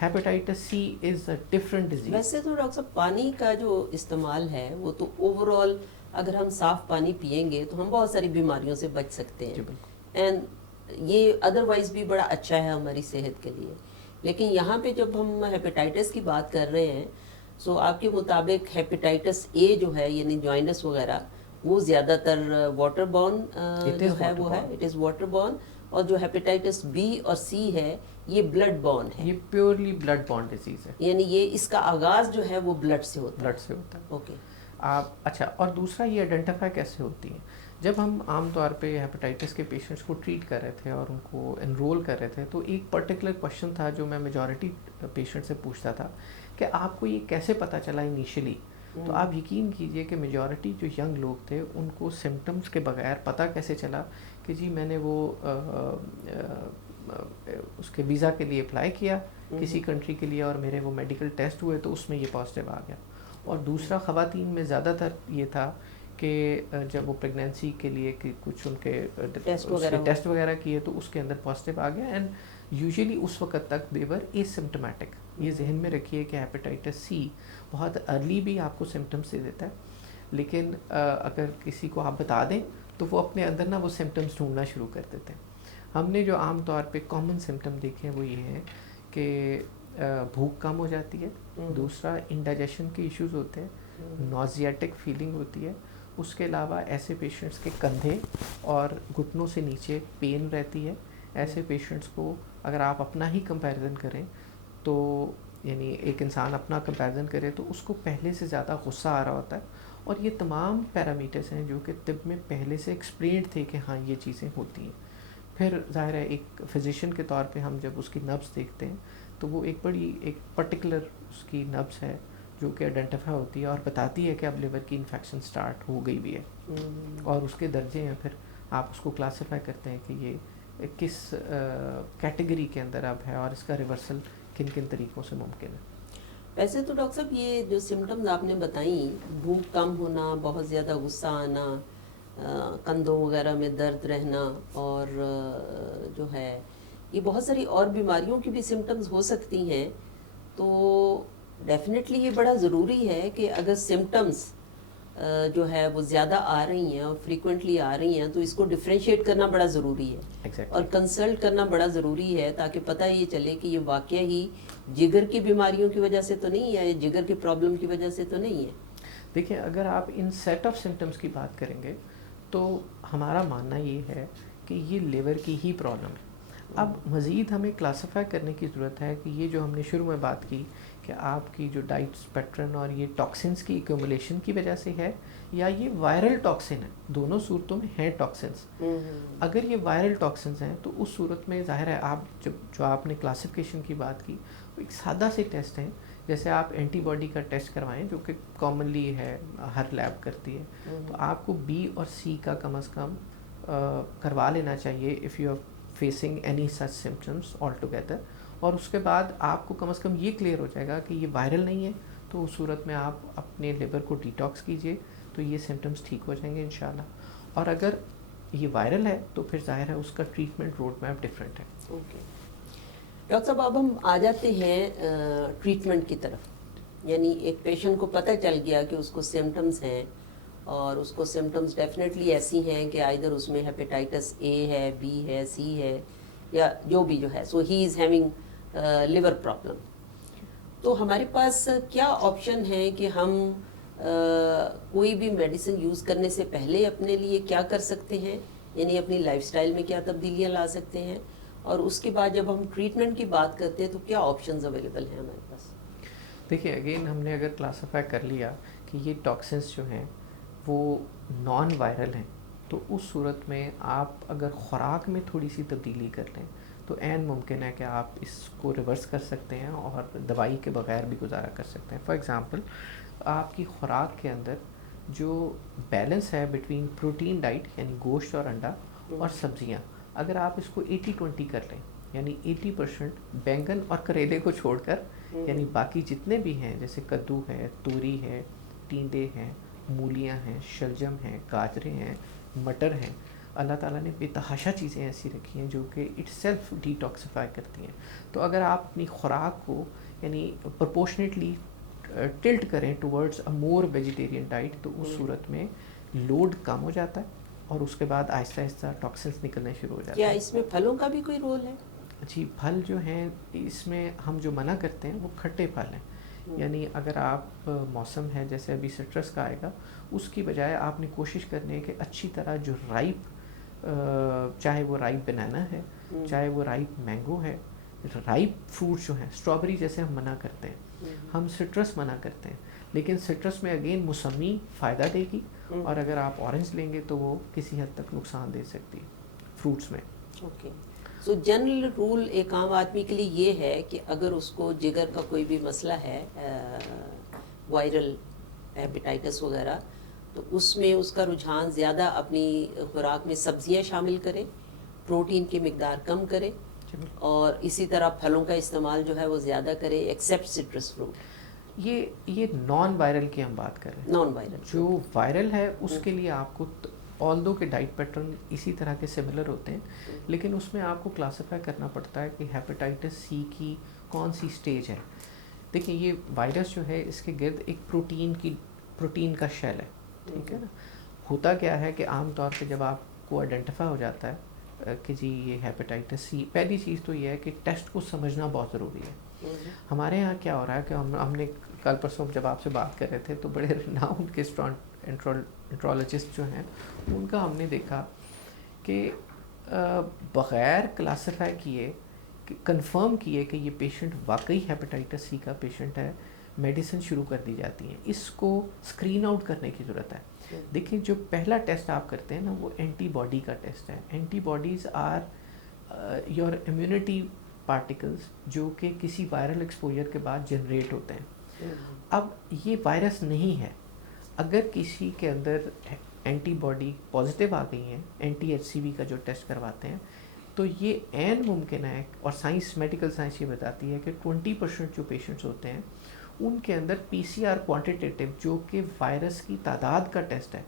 Hepatitis C is a different disease. ویسے تو ڈاکٹر صاحب پانی کا جو استعمال ہے وہ تو اوور آل اگر ہم صاف پانی پئیں گے تو ہم بہت ساری بیماریوں سے بچ سکتے ہیں، اینڈ یہ ادروائز بھی بڑا اچھا ہے ہماری صحت کے لیے۔ لیکن یہاں پہ جب ہم ہیپیٹائٹس کی بات کر رہے ہیں، سو آپ کے مطابق ہیپیٹائٹس اے جو ہے یعنی جوائنٹس وغیرہ وہ زیادہ تر واٹر بورن جو ہے وہ ہے، اٹ از واٹر بورن، اور جو ہیپیٹائٹس بی اور سی ہے یہ بلڈ بورن ہے، یہ پیورلی بلڈ بورن ڈیزیز ہے، یعنی یہ اس کا آغاز جو ہے وہ بلڈ سے ہوتا ہے۔ بلڈ سے ہوتا ہے۔ اوکے، اچھا، اور دوسرا یہ آئیڈینٹیفائی کیسے ہوتی ہیں؟ جب ہم عام طور پہ ہیپیٹائٹس کے پیشنٹس کو ٹریٹ کر رہے تھے اور ان کو انرول کر رہے تھے، تو ایک پرٹیکولر کویشچن تھا جو میں میجورٹی پیشنٹ سے پوچھتا تھا کہ آپ کو یہ کیسے پتہ چلا انیشیلی؟ تو آپ یقین کیجئے کہ میجورٹی جو ینگ لوگ تھے ان کو سمٹمس کے بغیر پتہ کیسے چلا کہ جی میں نے وہ اس کے ویزا کے لیے اپلائی کیا کسی کنٹری کے لیے اور میرے وہ میڈیکل ٹیسٹ ہوئے تو اس میں یہ پازیٹیو آ گیا۔ اور دوسرا خواتین میں زیادہ تر یہ تھا کہ جب وہ پریگنینسی کے لیے کہ کچھ ان کے ٹیسٹ وغیرہ کیے تو اس کے اندر پازیٹیو آ گیا، اینڈ یوزلی اس وقت تک دے ور اسمپٹومیٹک. یہ ذہن میں رکھیے کہ ہیپیٹائٹس سی بہت ارلی بھی آپ کو سمٹمس دے دیتا ہے, لیکن اگر کسی کو آپ بتا دیں تو وہ اپنے اندر نا وہ سمٹمس ڈھونڈنا شروع کر دیتے ہیں. ہم نے جو عام طور پہ کامن سمٹم دیکھے ہیں وہ یہ ہیں کہ بھوک کم ہو جاتی ہے, دوسرا انڈائجیشن کے ایشوز ہوتے ہیں, نوزیاٹک فیلنگ ہوتی ہے, اس کے علاوہ ایسے پیشنٹس کے کندھے اور گھٹنوں سے نیچے پین رہتی ہے. ایسے پیشنٹس کو اگر آپ اپنا ہی کمپیریزن کریں تو یعنی ایک انسان اپنا کمپیریزن کرے تو اس کو پہلے سے زیادہ غصہ آ رہا ہوتا ہے, اور یہ تمام پیرامیٹرز ہیں جو کہ طب میں پہلے سے ایکسپلینڈ تھے کہ ہاں یہ چیزیں ہوتی ہیں. پھر ظاہر ہے ایک فزیشین کے طور پہ ہم جب اس کی نبض دیکھتے ہیں تو وہ ایک پرٹیکولر اس کی نبض ہے جو کہ آئیڈینٹیفائی ہوتی ہے اور بتاتی ہے کہ اب لیور کی انفیکشن سٹارٹ ہو گئی بھی ہے, اور اس کے درجے ہیں. پھر آپ اس کو کلاسیفائی کرتے ہیں کہ یہ کس کیٹیگری کے اندر اب ہے اور اس کا ریورسل کن کن طریقوں سے ممکن ہے. ویسے تو ڈاکٹر صاحب یہ جو سمٹمز آپ نے بتائیں, بھوک کم ہونا, بہت زیادہ غصہ آنا, کندھوں وغیرہ میں درد رہنا, اور جو ہے یہ بہت ساری اور بیماریوں کی بھی سمٹمز ہو سکتی ہیں, تو ڈیفینیٹلی یہ بڑا ضروری ہے کہ اگر سمٹمز جو ہے وہ زیادہ آ رہی ہیں اور فریکوینٹلی آ رہی ہیں تو اس کو ڈفرینشیٹ کرنا بڑا ضروری ہے, اور کنسلٹ کرنا بڑا ضروری ہے تاکہ پتہ یہ چلے کہ یہ واقعہ ہی جگر کی بیماریوں کی وجہ سے تو نہیں ہے, جگر کی پرابلم کی وجہ سے تو نہیں ہے. دیکھیں اگر آپ ان سیٹ آف سمٹمز کی بات کریں گے تو ہمارا ماننا یہ ہے کہ یہ لیور کی ہی پرابلم ہے. اب مزید ہمیں کلاسیفائی کرنے کی ضرورت ہے کہ یہ جو ہم نے شروع میں بات کی کہ آپ کی جو ڈائٹ پیٹرن اور یہ ٹاکسنس کی ایکومولیشن کی وجہ سے ہے یا یہ وائرل ٹاکسن ہے, دونوں صورتوں میں ہیں ٹاکسنس. اگر یہ وائرل ٹاکسنس ہیں تو اس صورت میں ظاہر ہے آپ جو آپ نے کلاسیفیکیشن کی بات کی وہ ایک سادہ سے ٹیسٹ ہیں, جیسے آپ اینٹی باڈی کا ٹیسٹ کروائیں جو کہ کامنلی ہے ہر لیب کرتی ہے, تو آپ کو بی اور سی کا کم از کم کروا لینا چاہیے if you are facing any such symptoms all together. اور اس کے بعد آپ کو کم از کم یہ کلیئر ہو جائے گا کہ یہ وائرل نہیں ہے, تو اس صورت میں آپ اپنے لیور کو ڈیٹاکس کیجئے تو یہ سمٹمس ٹھیک ہو جائیں گے انشاءاللہ. اور اگر یہ وائرل ہے تو پھر ظاہر ہے اس کا ٹریٹمنٹ روڈ میپ ڈفرینٹ ہے. اوکے ڈاکٹر صاحب, اب ہم آ جاتے ہیں ٹریٹمنٹ کی طرف. یعنی ایک پیشنٹ کو پتہ چل گیا کہ اس کو سمٹمس ہیں, اور اس کو سمٹمس ڈیفینیٹلی ایسی ہیں کہ آئیدر اس میں ہیپیٹائٹس اے ہے, بی ہے, سی ہے, یا جو بھی جو ہے, سو ہی از ہیونگ لیور پرابلم. تو ہمارے پاس کیا آپشن ہے کہ ہم کوئی بھی میڈیسن یوز کرنے سے پہلے اپنے لیے کیا کر سکتے ہیں, یعنی اپنی لائف سٹائل میں کیا تبدیلیاں لا سکتے ہیں, اور اس کے بعد جب ہم ٹریٹمنٹ کی بات کرتے ہیں تو کیا آپشنز اویلیبل ہیں ہمارے پاس. دیکھیے اگین ہم نے اگر کلاسیفائی کر لیا کہ یہ ٹاکسنس جو ہیں وہ نان وائرل ہیں, تو اس صورت میں آپ اگر خوراک میں تھوڑی سی تبدیلی کر لیں تو عین ممکن ہے کہ آپ اس کو ریورس کر سکتے ہیں اور دوائی کے بغیر بھی گزارا کر سکتے ہیں. فار ایگزامپل آپ کی خوراک کے اندر جو بیلنس ہے بٹوین پروٹین ڈائٹ یعنی گوشت اور انڈا اور سبزیاں, اگر آپ اس کو 80-20 کر لیں, یعنی 80% بینگن اور کریلے کو چھوڑ کر, یعنی باقی جتنے بھی ہیں جیسے کدو ہے, توری ہے, ٹینڈے ہیں, مولیاں ہیں, شلجم ہیں, گاجریں ہیں, مٹر ہیں, اللہ تعالیٰ نے بے تحاشا چیزیں ایسی رکھی ہیں جو کہ اٹ سیلف ڈیٹاکسیفائی کرتی ہیں. تو اگر آپ اپنی خوراک کو یعنی پرپورشنیٹلی ٹلٹ کریں towards a more vegetarian diet تو اس صورت میں لوڈ کم ہو جاتا ہے اور اس کے بعد آہستہ آہستہ ٹاکسنس نکلنے شروع ہو جاتے ہیں. کیا اس میں پھلوں کا بھی کوئی رول ہے؟ جی, پھل جو ہیں اس میں ہم جو منع کرتے ہیں وہ کھٹے پھل ہیں. یعنی اگر آپ موسم ہے جیسے ابھی سٹرس کا آئے گا, اس کی بجائے آپ نے کوشش کرنی ہے کہ اچھی طرح جو رائپ, چاہے وہ رائپ بنانا ہے, چاہے وہ رائپ مینگو ہے, رائپ فروٹ جو ہیں, اسٹرابری جیسے ہم منع کرتے ہیں, ہم سٹرس منع کرتے ہیں, لیکن سٹرس میں اگین موسمی فائدہ دے گی, اور اگر آپ اورنج لیں گے تو وہ کسی حد تک نقصان دے سکتی ہے فروٹس میں. اوکے, سو جنرل رول ایک عام آدمی کے لیے یہ ہے کہ اگر اس کو جگر کا کوئی بھی مسئلہ ہے, وائرل ہیپیٹائٹس وغیرہ, تو اس میں اس کا رجحان زیادہ اپنی خوراک میں سبزیاں شامل کرے, پروٹین کی مقدار کم کرے, اور اسی طرح پھلوں کا استعمال جو ہے وہ زیادہ کرے ایکسیپٹ سٹرس فروٹ. یہ نان وائرل کی ہم بات کر رہے ہیں. نان وائرل, جو وائرل ہے اس کے لیے آپ کو آل دو کہ ڈائٹ پیٹرن اسی طرح کے سملر ہوتے ہیں، لیکن اس میں آپ کو کلاسیفائی کرنا پڑتا ہے کہ ہیپیٹائٹس سی کی کون سی سٹیج ہے. دیکھیں یہ وائرس جو ہے اس کے گرد ایک پروٹین کا شیل ہے، ٹھیک ہے نا. ہوتا کیا ہے کہ عام طور پہ جب آپ کو آئیڈینٹیفائی ہو جاتا ہے کہ جی یہ ہیپیٹائٹس سی، پہلی چیز تو یہ ہے کہ ٹیسٹ کو سمجھنا بہت ضروری ہے. ہمارے یہاں کیا ہو رہا ہے کہ ہم نے کل پرسوں جب آپ سے بات کر رہے تھے تو بڑے رناؤنڈ کے انٹرولوجسٹ جو ہیں ان کا ہم نے دیکھا کہ بغیر کلاسیفائی کیے، کنفرم کیے کہ یہ پیشنٹ واقعی ہیپیٹائٹس سی کا پیشنٹ ہے، میڈیسن شروع کر دی جاتی ہیں. اس کو اسکرین آؤٹ کرنے کی ضرورت ہے. دیکھیں جو پہلا ٹیسٹ آپ کرتے ہیں نا وہ اینٹی باڈی کا ٹیسٹ ہے. Antibodies are your immunity particles جو کہ کسی وائرل ایکسپوجر کے بعد جنریٹ ہوتے ہیں. اب یہ وائرس نہیں ہے. اگر کسی کے اندر اینٹی باڈی پازیٹیو آ گئی ہیں، اینٹی ایچ سی وی کا جو ٹیسٹ کرواتے ہیں، تو یہ عین ممکن ہے، اور سائنس میڈیکل سائنس یہ بتاتی ہے کہ 20% جو پیشنٹس ہوتے ہیں ان کے اندر پی سی آر کوانٹیٹیو جو کہ وائرس کی تعداد کا ٹیسٹ ہے،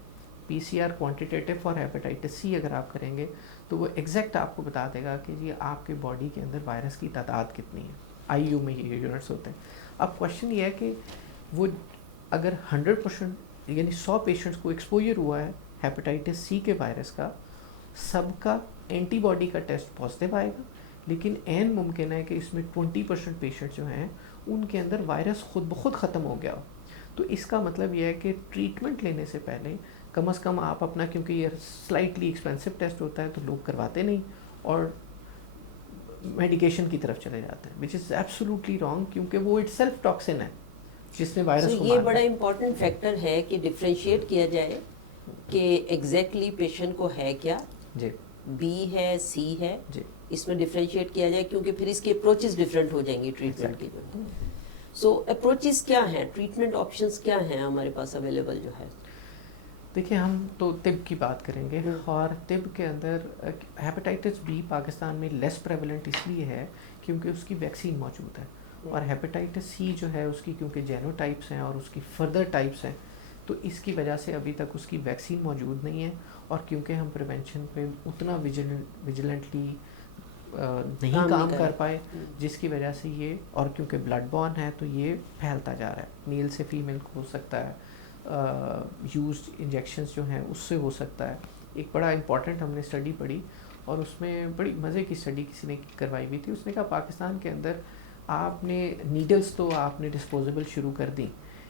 P C R quantitative for hepatitis C اگر آپ کریں گے تو وہ ایگزیکٹ آپ کو بتا دے گا کہ جی آپ کے باڈی کے اندر وائرس کی تعداد کتنی ہے. آئی یو میں یہ یونٹس ہوتے ہیں. اب کوشچن یہ ہے کہ وہ اگر 100% یعنی 100 پیشنٹس کو ایکسپوجر ہوا ہے ہیپیٹائٹس سی کے وائرس کا، سب کا اینٹی باڈی کا ٹیسٹ پازیٹیو آئے گا، لیکن عین ممکن ہے کہ اس میں 20% پیشنٹ جو ہیں ان کے اندر وائرس خود بخود ختم ہو گیا ہو. تو اس کا مطلب یہ ہے کہ ٹریٹمنٹ لینے سے پہلے کم از کم آپ اپنا، کیونکہ یہ سلائٹلی ایکسپینسو ٹیسٹ ہوتا ہے تو لوگ کرواتے نہیں اور میڈیکیشن کی طرف چلے جاتے ہیں، وچ از ایبسولوٹلی رانگ، کیونکہ وہ اٹ سیلف ٹاکسن ہے جس نے وائرس کو یہ بڑا امپورٹنٹ فیکٹر ہے کہ ڈفرینشیٹ کیا جائے کہ ایگزیکٹلی پیشنٹ کو ہے کیا، جی بی ہے سی ہے، جی اس میں ڈفرینشیٹ کیا جائے، کیونکہ پھر اس کی اپروچز ڈفرینٹ ہو جائیں گی ٹریٹمنٹ کی. سو اپروچز کیا ہیں، ٹریٹمنٹ آپشنس کیا ہیں ہمارے پاس اویلیبل جو ہے؟ دیکھیں ہم تو طب کی بات کریں گے، اور طب کے اندر ہیپیٹائٹس بی پاکستان میں لیس پریولنٹ اس لیے ہے کیونکہ اس کی ویکسین موجود ہے، اور ہیپیٹائٹس سی جو ہے اس کی کیونکہ جینو ٹائپس ہیں اور اس کی فردر ٹائپس ہیں، تو اس کی وجہ سے ابھی تک اس کی ویکسین موجود نہیں ہے. اور کیونکہ ہم پریونشن پہ اتنا ویجیلنٹلی نہیں کام کر پائے، جس کی وجہ سے یہ، اور کیونکہ بلڈ بورن ہے تو یہ پھیلتا جا رہا ہے. میل سے فیمیل کو ہو سکتا ہے، یوزڈ انجیکشنز جو ہیں اس سے ہو سکتا ہے. ایک بڑا امپورٹنٹ ہم نے اسٹڈی پڑھی، اور اس میں بڑی مزے کی اسٹڈی کسی نے کروائی ہوئی تھی. اس نے کہا پاکستان کے اندر آپ نے نیڈلز تو آپ نے ڈسپوزیبل شروع کر دیں،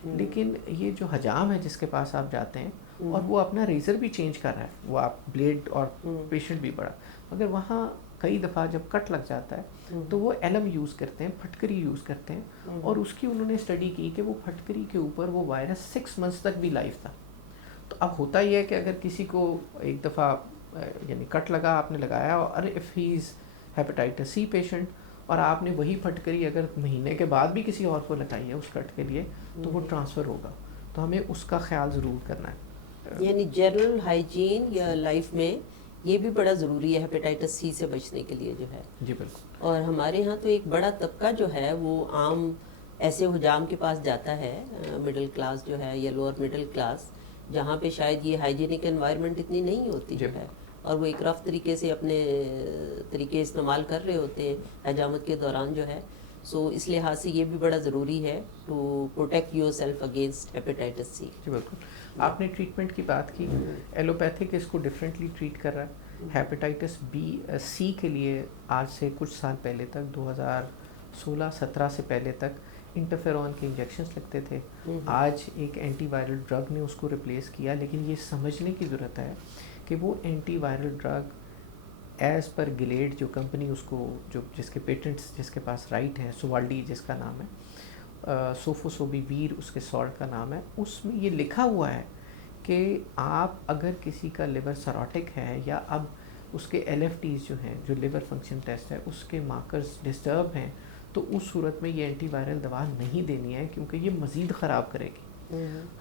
لیکن یہ جو حجام ہے جس کے پاس آپ جاتے ہیں اور وہ اپنا ریزر بھی چینج کر رہا ہے، وہ آپ بلیڈ اور پیشنٹ بھی بڑا، مگر وہاں کئی دفعہ جب کٹ لگ جاتا ہے تو وہ ایلم یوز کرتے ہیں، پھٹکری یوز کرتے ہیں، اور اس کی انہوں نے اسٹڈی کی کہ وہ پھٹکری کے اوپر وہ وائرس 6 months تک بھی لائف تھا. تو اب ہوتا یہ ہے کہ اگر کسی کو ایک دفعہ یعنی کٹ لگا، آپ نے لگایا، اور if he is hepatitis C patient, اور آپ نے وہی پھٹکری اگر مہینے کے بعد بھی کسی اور کو لگائی ہے اس کٹ کے لیے، تو وہ ٹرانسفر ہوگا. تو ہمیں اس کا خیال ضرور کرنا ہے. یعنی جنرل ہائیجین یا لائف میں یہ بھی بڑا ضروری ہے ہیپیٹائٹس سی سے بچنے کے لیے جو ہے. جی بالکل. اور ہمارے ہاں تو ایک بڑا طبقہ جو ہے وہ عام ایسے حجام کے پاس جاتا ہے، مڈل کلاس جو ہے یا لوور مڈل کلاس، جہاں پہ شاید یہ ہائیجینک انوائرمنٹ اتنی نہیں ہوتی جو ہے، اور وہ ایک رف طریقے سے اپنے طریقے استعمال کر رہے ہوتے ہیں حجامت کے دوران جو ہے. سو اس لحاظ سے یہ بھی بڑا ضروری ہے to protect yourself against hepatitis C. جی بالکل. آپ نے ٹریٹمنٹ کی بات کی، ایلوپیتھک اس کو ڈفرینٹلی ٹریٹ کر رہا ہے. ہیپیٹائٹس بی سی کے لیے آج سے کچھ سال پہلے تک 2016-17 سے پہلے تک انٹرفیرون کے انجیکشنز لگتے تھے. آج ایک اینٹی وائرل ڈرگ نے اس کو ریپلیس کیا، لیکن یہ سمجھنے کی ضرورت ہے کہ وہ antiviral drug as per Gilead جو کمپنی اس کو جو جس کے پیٹنٹس جس کے پاس رائٹ ہے، سوالڈی جس کا نام ہے، سوفوسوبی ویر اس کے سالٹ کا نام ہے، اس میں یہ لکھا ہوا ہے کہ آپ اگر کسی کا لیور سروٹک ہے یا اب اس کے ایل ایف ٹیز جو ہیں جو لیور فنکشن ٹیسٹ ہے اس کے مارکرز ڈسٹرب ہیں، تو اس صورت میں یہ اینٹی وائرل دوا نہیں دینی ہے، کیونکہ یہ مزید خراب کرے گی.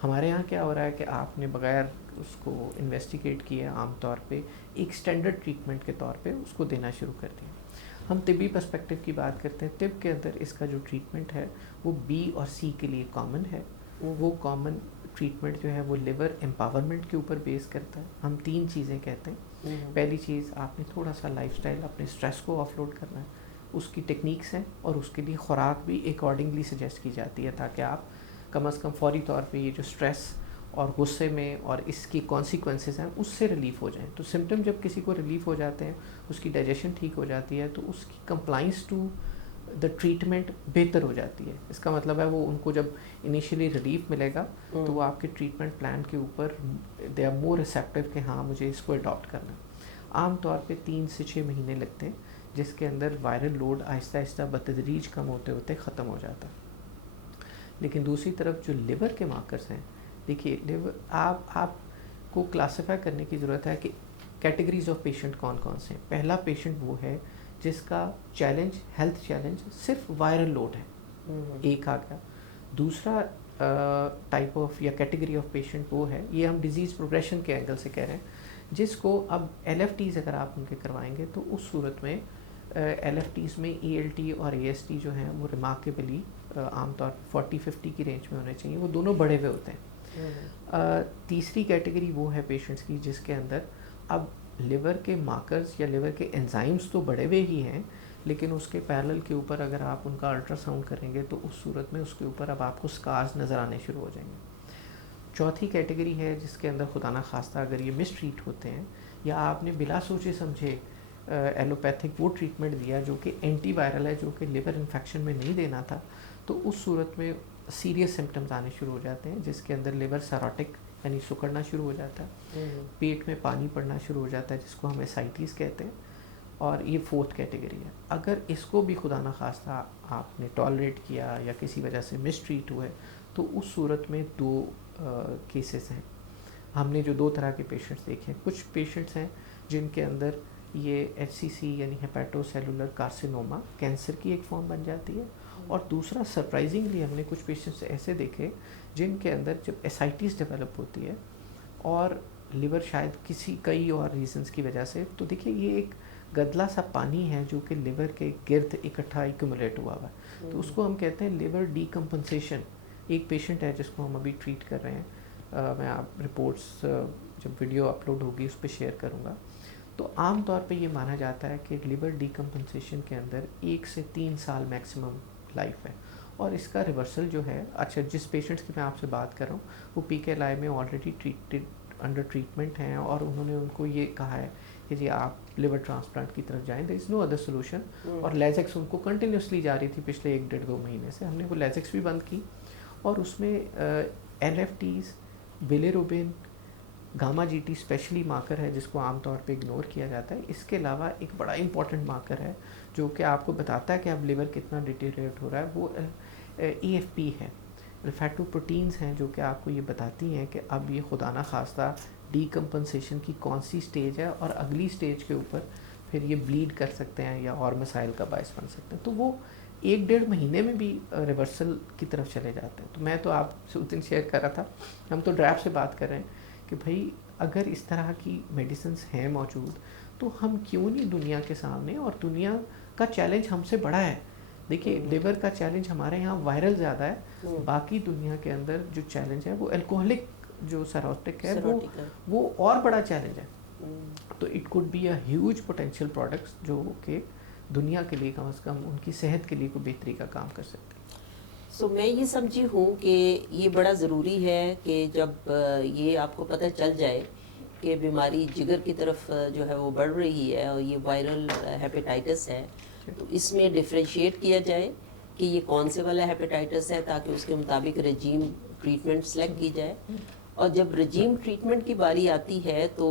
ہمارے یہاں کیا ہو رہا ہے کہ آپ نے بغیر اس کو انویسٹیگیٹ کیے عام طور پہ ایک اسٹینڈرڈ ٹریٹمنٹ کے طور پہ اس کو دینا شروع کر دیا. ہم طبی پرسپیکٹیو کی بات کرتے ہیں. طب کے اندر اس کا جو ٹریٹمنٹ ہے وہ بی اور سی کے لیے کامن ہے. وہ کامن ٹریٹمنٹ جو ہے وہ لیور امپاورمنٹ کے اوپر بیس کرتا ہے. ہم 3 چیزیں کہتے ہیں. پہلی چیز آپ نے تھوڑا سا لائف اسٹائل اپنے اسٹریس کو آف لوڈ کرنا ہے, اس کی ٹیکنیکس ہیں اور اس کے لیے خوراک بھی اکارڈنگلی سجیسٹ کی جاتی ہے تاکہ آپ کم از کم فوری طور پہ یہ جو اسٹریس اور غصے میں اور اس کی کانسیکوینسز ہیں اس سے ریلیف ہو جائیں. تو سمٹم جب کسی کو ریلیف ہو جاتے ہیں, اس کی ڈائجیشن ٹھیک ہو جاتی ہے, تو اس کی کمپلائنس ٹو دا ٹریٹمنٹ بہتر ہو جاتی ہے. اس کا مطلب ہے وہ ان کو جب انیشیلی ریلیف ملے گا تو وہ آپ کے ٹریٹمنٹ پلان کے اوپر دے آر مور ریسیپٹیو کہ ہاں مجھے اس کو اڈاپٹ کرنا ہے. عام طور پہ 3 سے 6 مہینے لگتے ہیں, جس کے اندر وائرل لوڈ آہستہ آہستہ بتدریج کم ہوتے ہوتے ختم ہو جاتا ہے. لیکن دوسری طرف جو لیور کے مارکرز ہیں, دیکھیے لیور آپ کو کلاسیفائی کرنے کی ضرورت ہے کہ کیٹیگریز آف پیشنٹ کون کون سے ہیں. پہلا پیشنٹ وہ ہے جس کا چیلنج, ہیلتھ چیلنج صرف وائرل لوڈ ہے, ایک آ گیا. دوسرا ٹائپ آف یا کیٹیگری آف پیشنٹ وہ ہے, یہ ہم ڈیزیز پروگریشن کے اینگل سے کہہ رہے ہیں, جس کو اب ایل ایف ٹیز اگر آپ ان کے کروائیں گے تو اس صورت میں ایل ایف ٹیز میں ای ایل ٹی اور اے ایس ٹی جو ہیں وہ ریمارکیبلی عام طور پہ 40-50 کی رینج میں ہونے چاہیے, وہ دونوں بڑے ہوئے ہوتے ہیں. تیسری کیٹیگری وہ ہے پیشنٹس کی جس کے اندر اب لیور کے مارکرز یا لیور کے انزائمز تو بڑے ہوئے ہی ہیں, لیکن اس کے پیرلل کے اوپر اگر آپ ان کا الٹرا ساؤنڈ کریں گے تو اس صورت میں اس کے اوپر اب آپ کو سکارز نظر آنے شروع ہو جائیں گے. چوتھی کیٹیگری ہے جس کے اندر خدا نخواستہ اگر یہ مس ٹریٹ ہوتے ہیں یا آپ نے بلا سوچے سمجھے ایلوپیتھک وہ ٹریٹمنٹ دیا جو کہ اینٹی وائرل ہے, جو کہ لیور انفیکشن میں نہیں دینا تھا, تو اس صورت میں سیریس سمٹمز آنے شروع ہو جاتے ہیں, جس کے اندر لیور سیروٹک یعنی سکڑنا شروع ہو جاتا ہے, پیٹ میں پانی پڑنا شروع ہو جاتا ہے جس کو ہم اسائٹیز کہتے ہیں, اور یہ 4تھ کیٹیگری ہے. اگر اس کو بھی خدا نخواستہ آپ نے ٹالریٹ کیا یا کسی وجہ سے مس ٹریٹ ہوئے تو اس صورت میں 2 کیسز ہیں. ہم نے جو 2 طرح کے پیشنٹس دیکھے ہیں, کچھ پیشنٹس ہیں جن کے اندر یہ ایچ سی سی یعنی ہیپیٹو سیلولر کارسینوما کینسر کی ایک فارم بن جاتی ہے, اور دوسرا سرپرائزنگلی ہم نے کچھ پیشنٹس ایسے دیکھے جن کے اندر جب ایسائٹیز ڈیولپ ہوتی ہے اور لیور شاید کئی اور ریزنس کی وجہ سے, تو دیکھیے یہ ایک گدلا سا پانی ہے جو کہ لیور کے گرد اکٹھا ایکومولیٹ ہوا ہوا ہے, تو اس کو ہم کہتے ہیں لیور ڈیکمپنسیشن. ایک پیشنٹ ہے جس کو ہم ابھی ٹریٹ کر رہے ہیں, میں آپ رپورٹس جب ویڈیو اپلوڈ ہوگی اس پہ شیئر کروں گا. تو عام طور پہ یہ مانا جاتا ہے کہ لیور ڈیکمپنسیشن کے اندر 1 سے 3 سال میکسیمم لائف ہے, اور اس کا ریورسل جو ہے, اچھا جس پیشنٹس کی میں آپ سے بات کر رہا ہوں وہ پی کے ایل آئی میں آلریڈی انڈر ٹریٹمنٹ ہیں, اور انہوں نے ان کو یہ کہا ہے کہ جی آپ لیور ٹرانسپلانٹ کی طرف جائیں, دیر از نو ادر سولوشن. اور لیزکس ان کو کنٹینیوسلی جاری تھی پچھلے 1-1.5-2 مہینے سے. ہم نے وہ لیزکس بھی بند کی, اور اس میں L F Ts, bilirubin, gamma G T especially marker ہے جس کو عام طور پہ اگنور کیا جاتا ہے. اس کے علاوہ ایک بڑا امپورٹنٹ مارکر ہے جو کہ آپ کو بتاتا ہے کہ اب لیور کتنا ڈیٹیریٹ ہو رہا ہے, وہ ای ایف پی ہے. الفیٹو پروٹینز ہیں جو کہ آپ کو یہ بتاتی ہیں کہ اب یہ خدا نخواستہ ڈیکمپنسیشن کی کون سی سٹیج ہے, اور اگلی سٹیج کے اوپر پھر یہ بلیڈ کر سکتے ہیں یا اور مسائل کا باعث بن سکتے ہیں. تو وہ 1-1.5 مہینے میں بھی ریورسل کی طرف چلے جاتے ہیں. تو میں تو آپ سے اس دن شیئر کر رہا تھا, ہم تو ڈرائیو سے بات کر رہے ہیں کہ بھائی اگر اس طرح کی میڈیسنس ہیں موجود تو ہم کیوں نہیں دنیا کے سامنے, اور دنیا کا چیلنج ہم سے بڑا ہے. دیکھیے لیور کا چیلنج ہمارے یہاں وائرل زیادہ ہے, باقی دنیا کے اندر جو چیلنج ہے وہ الکوہلک جو سیروٹک ہے وہ اور بڑا چیلنج ہے. تو it could be a huge potential products جو کہ دنیا کے لیے کم از کم ان کی صحت کے لیے کوئی بہتری کا کام کر سکتے ہیں. سو میں یہ سمجھی ہوں کہ یہ بڑا ضروری ہے کہ جب یہ آپ کو پتہ چل جائے کہ بیماری جگر کی طرف جو ہے وہ بڑھ رہی ہے اور یہ وائرل ہیپیٹائٹس ہے, تو اس میں ڈفرینشیٹ کیا جائے کہ یہ کون سے والا ہیپیٹائٹس ہے تاکہ اس کے مطابق رجیم ٹریٹمنٹ سلیکٹ کی جائے. اور جب رجیم ٹریٹمنٹ کی باری آتی ہے تو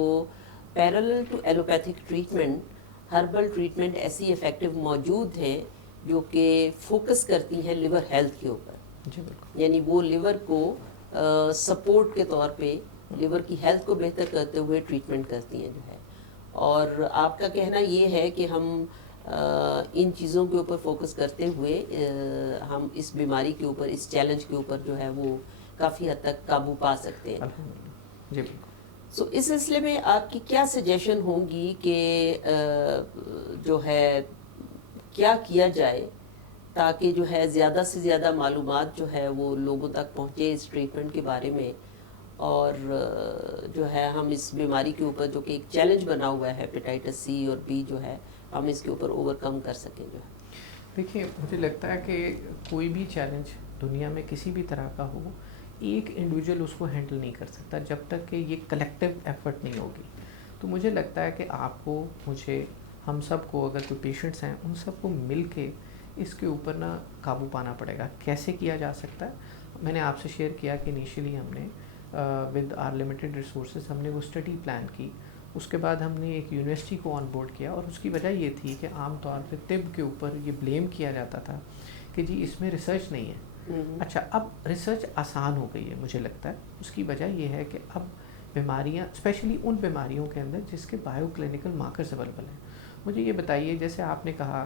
parallel to allopathic treatment herbal treatment ایسی افیکٹو موجود ہیں جو کہ فوکس کرتی ہیں لیور ہیلتھ کے اوپر. جی بالکل, یعنی وہ لیور کو سپورٹ کے طور پہ لیور کی ہیلتھ کو بہتر کرتے ہوئے ٹریٹمنٹ کرتی ہیں جو ہے. اور آپ کا کہنا یہ ہے کہ ہم ان چیزوں کے اوپر فوکس کرتے ہوئے ہم اس بیماری کے اوپر, اس چیلنج کے اوپر جو ہے وہ کافی حد تک قابو پا سکتے ہیں. الحمدللہ. جی بالکل. سو اس سلسلے میں آپ کی کیا سجیشن ہوں گی کہ جو ہے کیا کیا جائے تاکہ جو ہے زیادہ سے زیادہ معلومات جو ہے وہ لوگوں تک پہنچے اس ٹریٹمنٹ کے بارے میں, اور جو ہے ہم اس بیماری کے اوپر جو کہ ایک چیلنج بنا ہوا ہے ہیپیٹائٹس سی اور بی جو ہے ہم اس کے اوپر اوور کم کر سکیں جو ہے. دیکھیے مجھے لگتا ہے کہ کوئی بھی چیلنج دنیا میں کسی بھی طرح کا ہو ایک انڈیویجول اس کو ہینڈل نہیں کر سکتا جب تک کہ یہ کلیکٹیو ایفرٹ نہیں ہوگی. تو مجھے لگتا ہے کہ آپ کو مجھے ہم سب کو اگر کوئی پیشنٹس ہیں ان سب کو مل کے اس کے اوپر نا قابو پانا پڑے گا. کیسے کیا جا سکتا ہے؟ میں نے آپ سے شیئر کیا کہ انیشیلی ہم نے ود آر لمیٹیڈ ریسورسز ہم نے وہ اسٹڈی پلان کی. اس کے بعد ہم نے ایک یونیورسٹی کو آن بورڈ کیا اور اس کی وجہ یہ تھی کہ عام طور پہ طب کے اوپر یہ بلیم کیا جاتا تھا کہ جی اس میں ریسرچ نہیں ہے. اچھا اب ریسرچ آسان ہو گئی ہے مجھے لگتا ہے. اس کی وجہ یہ ہے کہ اب بیماریاں اسپیشلی ان بیماریوں کے اندر جس کے بایو کلینکل مارکرز اویلیبل ہیں. مجھے یہ بتائیے جیسے آپ نے کہا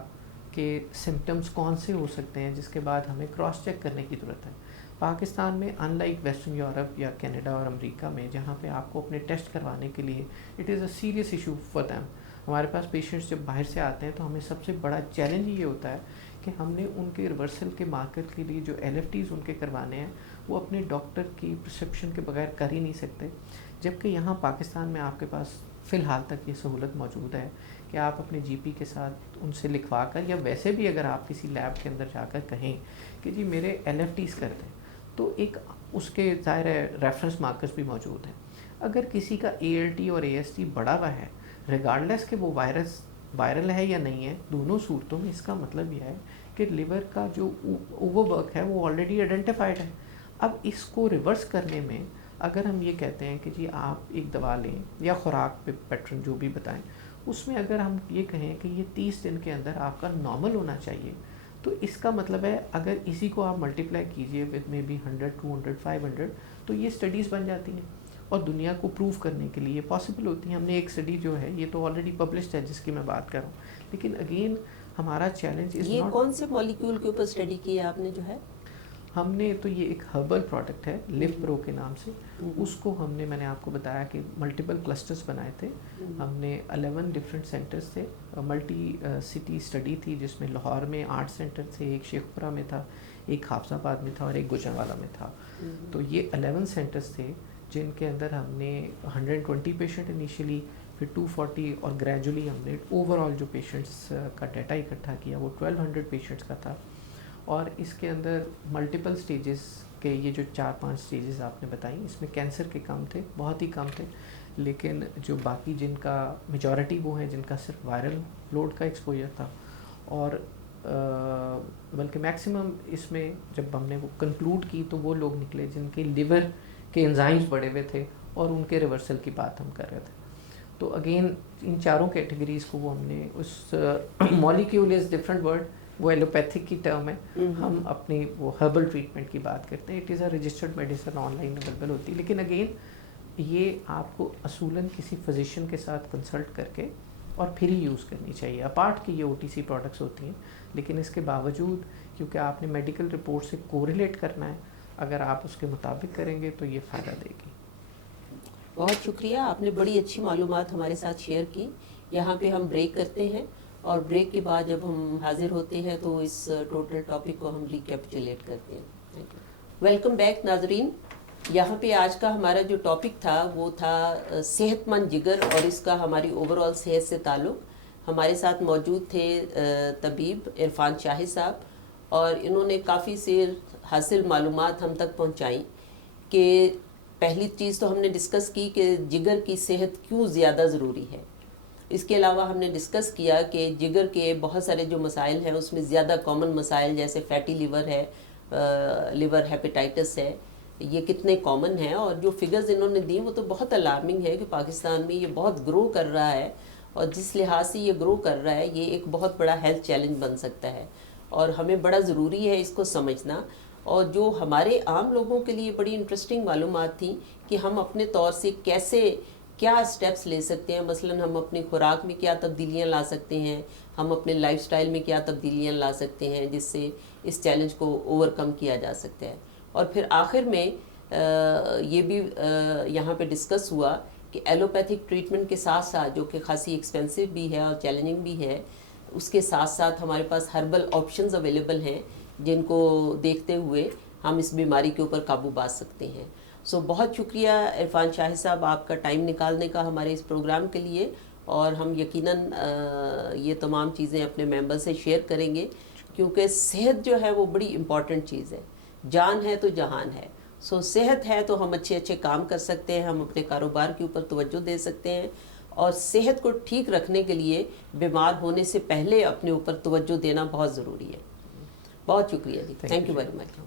کہ سمٹمز کون سے ہو سکتے ہیں جس کے بعد ہمیں کراس چیک کرنے کی ضرورت ہے. پاکستان میں ان لائک ویسٹرن یورپ یا کینیڈا اور امریکہ میں جہاں پہ آپ کو اپنے ٹیسٹ کروانے کے لیے it is a serious issue for them. ہمارے پاس پیشنٹس جب باہر سے آتے ہیں تو ہمیں سب سے بڑا چیلنج یہ ہوتا ہے کہ ہم نے ان کے ریورسل کے مارکر کے لیے جو LFTs ان کے کروانے ہیں وہ اپنے ڈاکٹر کی پرسکرپشن کے بغیر کر ہی نہیں سکتے. جبکہ یہاں پاکستان میں آپ کے پاس فی الحال تک یہ سہولت موجود ہے کہ آپ اپنے GP کے ساتھ ان سے لکھوا کر یا ویسے بھی اگر آپ کسی لیب کے اندر جا کر کہیں کہ جی میرے LFTs کر دیں تو ایک اس کے ظاہر ہے ریفرنس مارکرز بھی موجود ہیں. اگر کسی کا ALT اور AST بڑا ہوا ہے ریگارڈلیس کہ وہ وائرل ہے یا نہیں ہے دونوں صورتوں میں اس کا مطلب یہ ہے کہ لیور کا جو اوور ورک ہے وہ آلریڈی آئیڈینٹیفائڈ ہے. اب اس کو ریورس کرنے میں اگر ہم یہ کہتے ہیں کہ جی آپ ایک دوا لیں یا خوراک پہ پیٹرن جو بھی بتائیں اس میں اگر ہم یہ کہیں کہ یہ 30 دن کے اندر آپ کا نارمل ہونا چاہیے تو اس کا مطلب ہے اگر اسی کو آپ ملٹیپلائی کیجئے ود مے بی 100 200 500 تو یہ اسٹڈیز بن جاتی ہیں اور دنیا کو پروو کرنے کے لیے پاسبل ہوتی ہیں. ہم نے ایک اسٹڈی جو ہے یہ تو آلریڈی پبلشڈ ہے جس کی میں بات کر رہا ہوں. لیکن اگین ہمارا چیلنج یہ کون سے مالیکیول کے اوپر اسٹڈی کی ہے آپ نے جو ہے؟ ہم نے تو یہ ایک ہربل پروڈکٹ ہے لیف پرو کے نام سے. اس کو ہم نے میں نے آپ کو بتایا کہ ملٹیپل کلسٹرز بنائے تھے. ہم نے 11 ڈفرینٹ سینٹرز تھے. ملٹی سٹی اسٹڈی تھی جس میں لاہور میں 8 سینٹر تھے, ایک شیخ پورہ میں تھا, ایک حافظ آباد میں تھا اور ایک گوجرانوالہ میں تھا. تو یہ 11 سینٹرز تھے جن کے اندر ہم نے 120 پیشنٹ انیشیلی پھر 240 اور گریجولی ہم نے اوور آل جو پیشنٹس کا ڈیٹا اکٹھا کیا وہ 1200 پیشنٹس کا تھا. اور اس کے اندر ملٹیپل سٹیجز کے یہ جو 4-5 سٹیجز آپ نے بتائیں اس میں کینسر کے کم تھے, بہت ہی کم تھے. لیکن جو باقی جن کا میجورٹی وہ ہیں جن کا صرف وائرل لوڈ کا ایکسپوجر تھا اور بلکہ میکسیمم اس میں جب ہم نے وہ کنکلوڈ کی تو وہ لوگ نکلے جن کے لیور کے انزائمز بڑے ہوئے تھے اور ان کے ریورسل کی بات ہم کر رہے تھے. تو اگین ان چاروں کیٹیگریز کو وہ ہم نے اس مالیکیول از ڈفرینٹ ورڈ وہ ایلوپیتھک کی ٹرم ہے, ہم اپنی وہ ہربل ٹریٹمنٹ کی بات کرتے ہیں. It is a registered medicine on line available ہوتی ہے. لیکن اگین یہ آپ کو اصولاً کسی فزیشین کے ساتھ کنسلٹ کر کے اور پھر ہی یوز کرنی چاہیے. اپارٹ کہ یہ OTC پروڈکٹس ہوتی ہیں لیکن اس کے باوجود کیونکہ آپ نے میڈیکل رپورٹ سے کوریلیٹ کرنا ہے, اگر آپ اس کے مطابق کریں گے تو یہ فائدہ دے گی. بہت شکریہ, آپ نے بڑی اچھی معلومات ہمارے ساتھ شیئر کی. یہاں پہ ہم بریک کرتے ہیں اور بریک کے بعد جب ہم حاضر ہوتے ہیں تو اس ٹوٹل ٹاپک کو ہم ریکیپچولیٹ کرتے ہیں. ویلکم بیک ناظرین. یہاں پہ آج کا ہمارا جو ٹاپک تھا وہ تھا صحت مند جگر اور اس کا ہماری اوور آل صحت سے تعلق. ہمارے ساتھ موجود تھے طبیب عرفان شاہد صاحب اور انہوں نے کافی سے حاصل معلومات ہم تک پہنچائیں کہ پہلی چیز تو ہم نے ڈسکس کی کہ جگر کی صحت کیوں زیادہ ضروری ہے. اس کے علاوہ ہم نے ڈسکس کیا کہ جگر کے بہت سارے جو مسائل ہیں اس میں زیادہ کامن مسائل جیسے فیٹی لیور ہے, لیور ہیپیٹائٹس ہے, یہ کتنے کامن ہیں اور جو فگرز انہوں نے دی وہ تو بہت الارمنگ ہے کہ پاکستان میں یہ بہت گرو کر رہا ہے اور جس لحاظ سے یہ گرو کر رہا ہے یہ ایک بہت بڑا ہیلتھ چیلنج بن سکتا ہے اور ہمیں بڑا ضروری ہے اس کو سمجھنا. اور جو ہمارے عام لوگوں کے لیے بڑی انٹرسٹنگ معلومات تھیں کہ ہم اپنے طور سے کیسے کیا اسٹیپس لے سکتے ہیں. مثلاً ہم اپنی خوراک میں کیا تبدیلیاں لا سکتے ہیں, ہم اپنے لائف سٹائل میں کیا تبدیلیاں لا سکتے ہیں جس سے اس چیلنج کو اوور کم کیا جا سکتا ہے. اور پھر آخر میں یہ بھی یہاں پہ ڈسکس ہوا کہ ایلوپیتھک ٹریٹمنٹ کے ساتھ ساتھ جو کہ خاصی ایکسپینسو بھی ہے اور چیلنجنگ بھی ہے, اس کے ساتھ ساتھ ہمارے پاس ہربل آپشنز اویلیبل ہیں جن کو دیکھتے ہوئے ہم اس بیماری کے اوپر قابو پا سکتے ہیں. سو بہت شکریہ عرفان شاہد صاحب آپ کا ٹائم نکالنے کا ہمارے اس پروگرام کے لیے، اور ہم یقیناً یہ تمام چیزیں اپنے ممبر سے شیئر کریں گے، کیونکہ صحت جو ہے وہ بڑی امپورٹنٹ چیز ہے، جان ہے تو جہان ہے. سو صحت ہے تو ہم اچھے کام کر سکتے ہیں، ہم اپنے کاروبار کے اوپر توجہ دے سکتے ہیں، اور صحت کو ٹھیک رکھنے کے لیے بیمار ہونے سے پہلے اپنے اوپر توجہ دینا بہت ضروری ہے. بہت شکریہ جی، تھینک یو ویری مچ.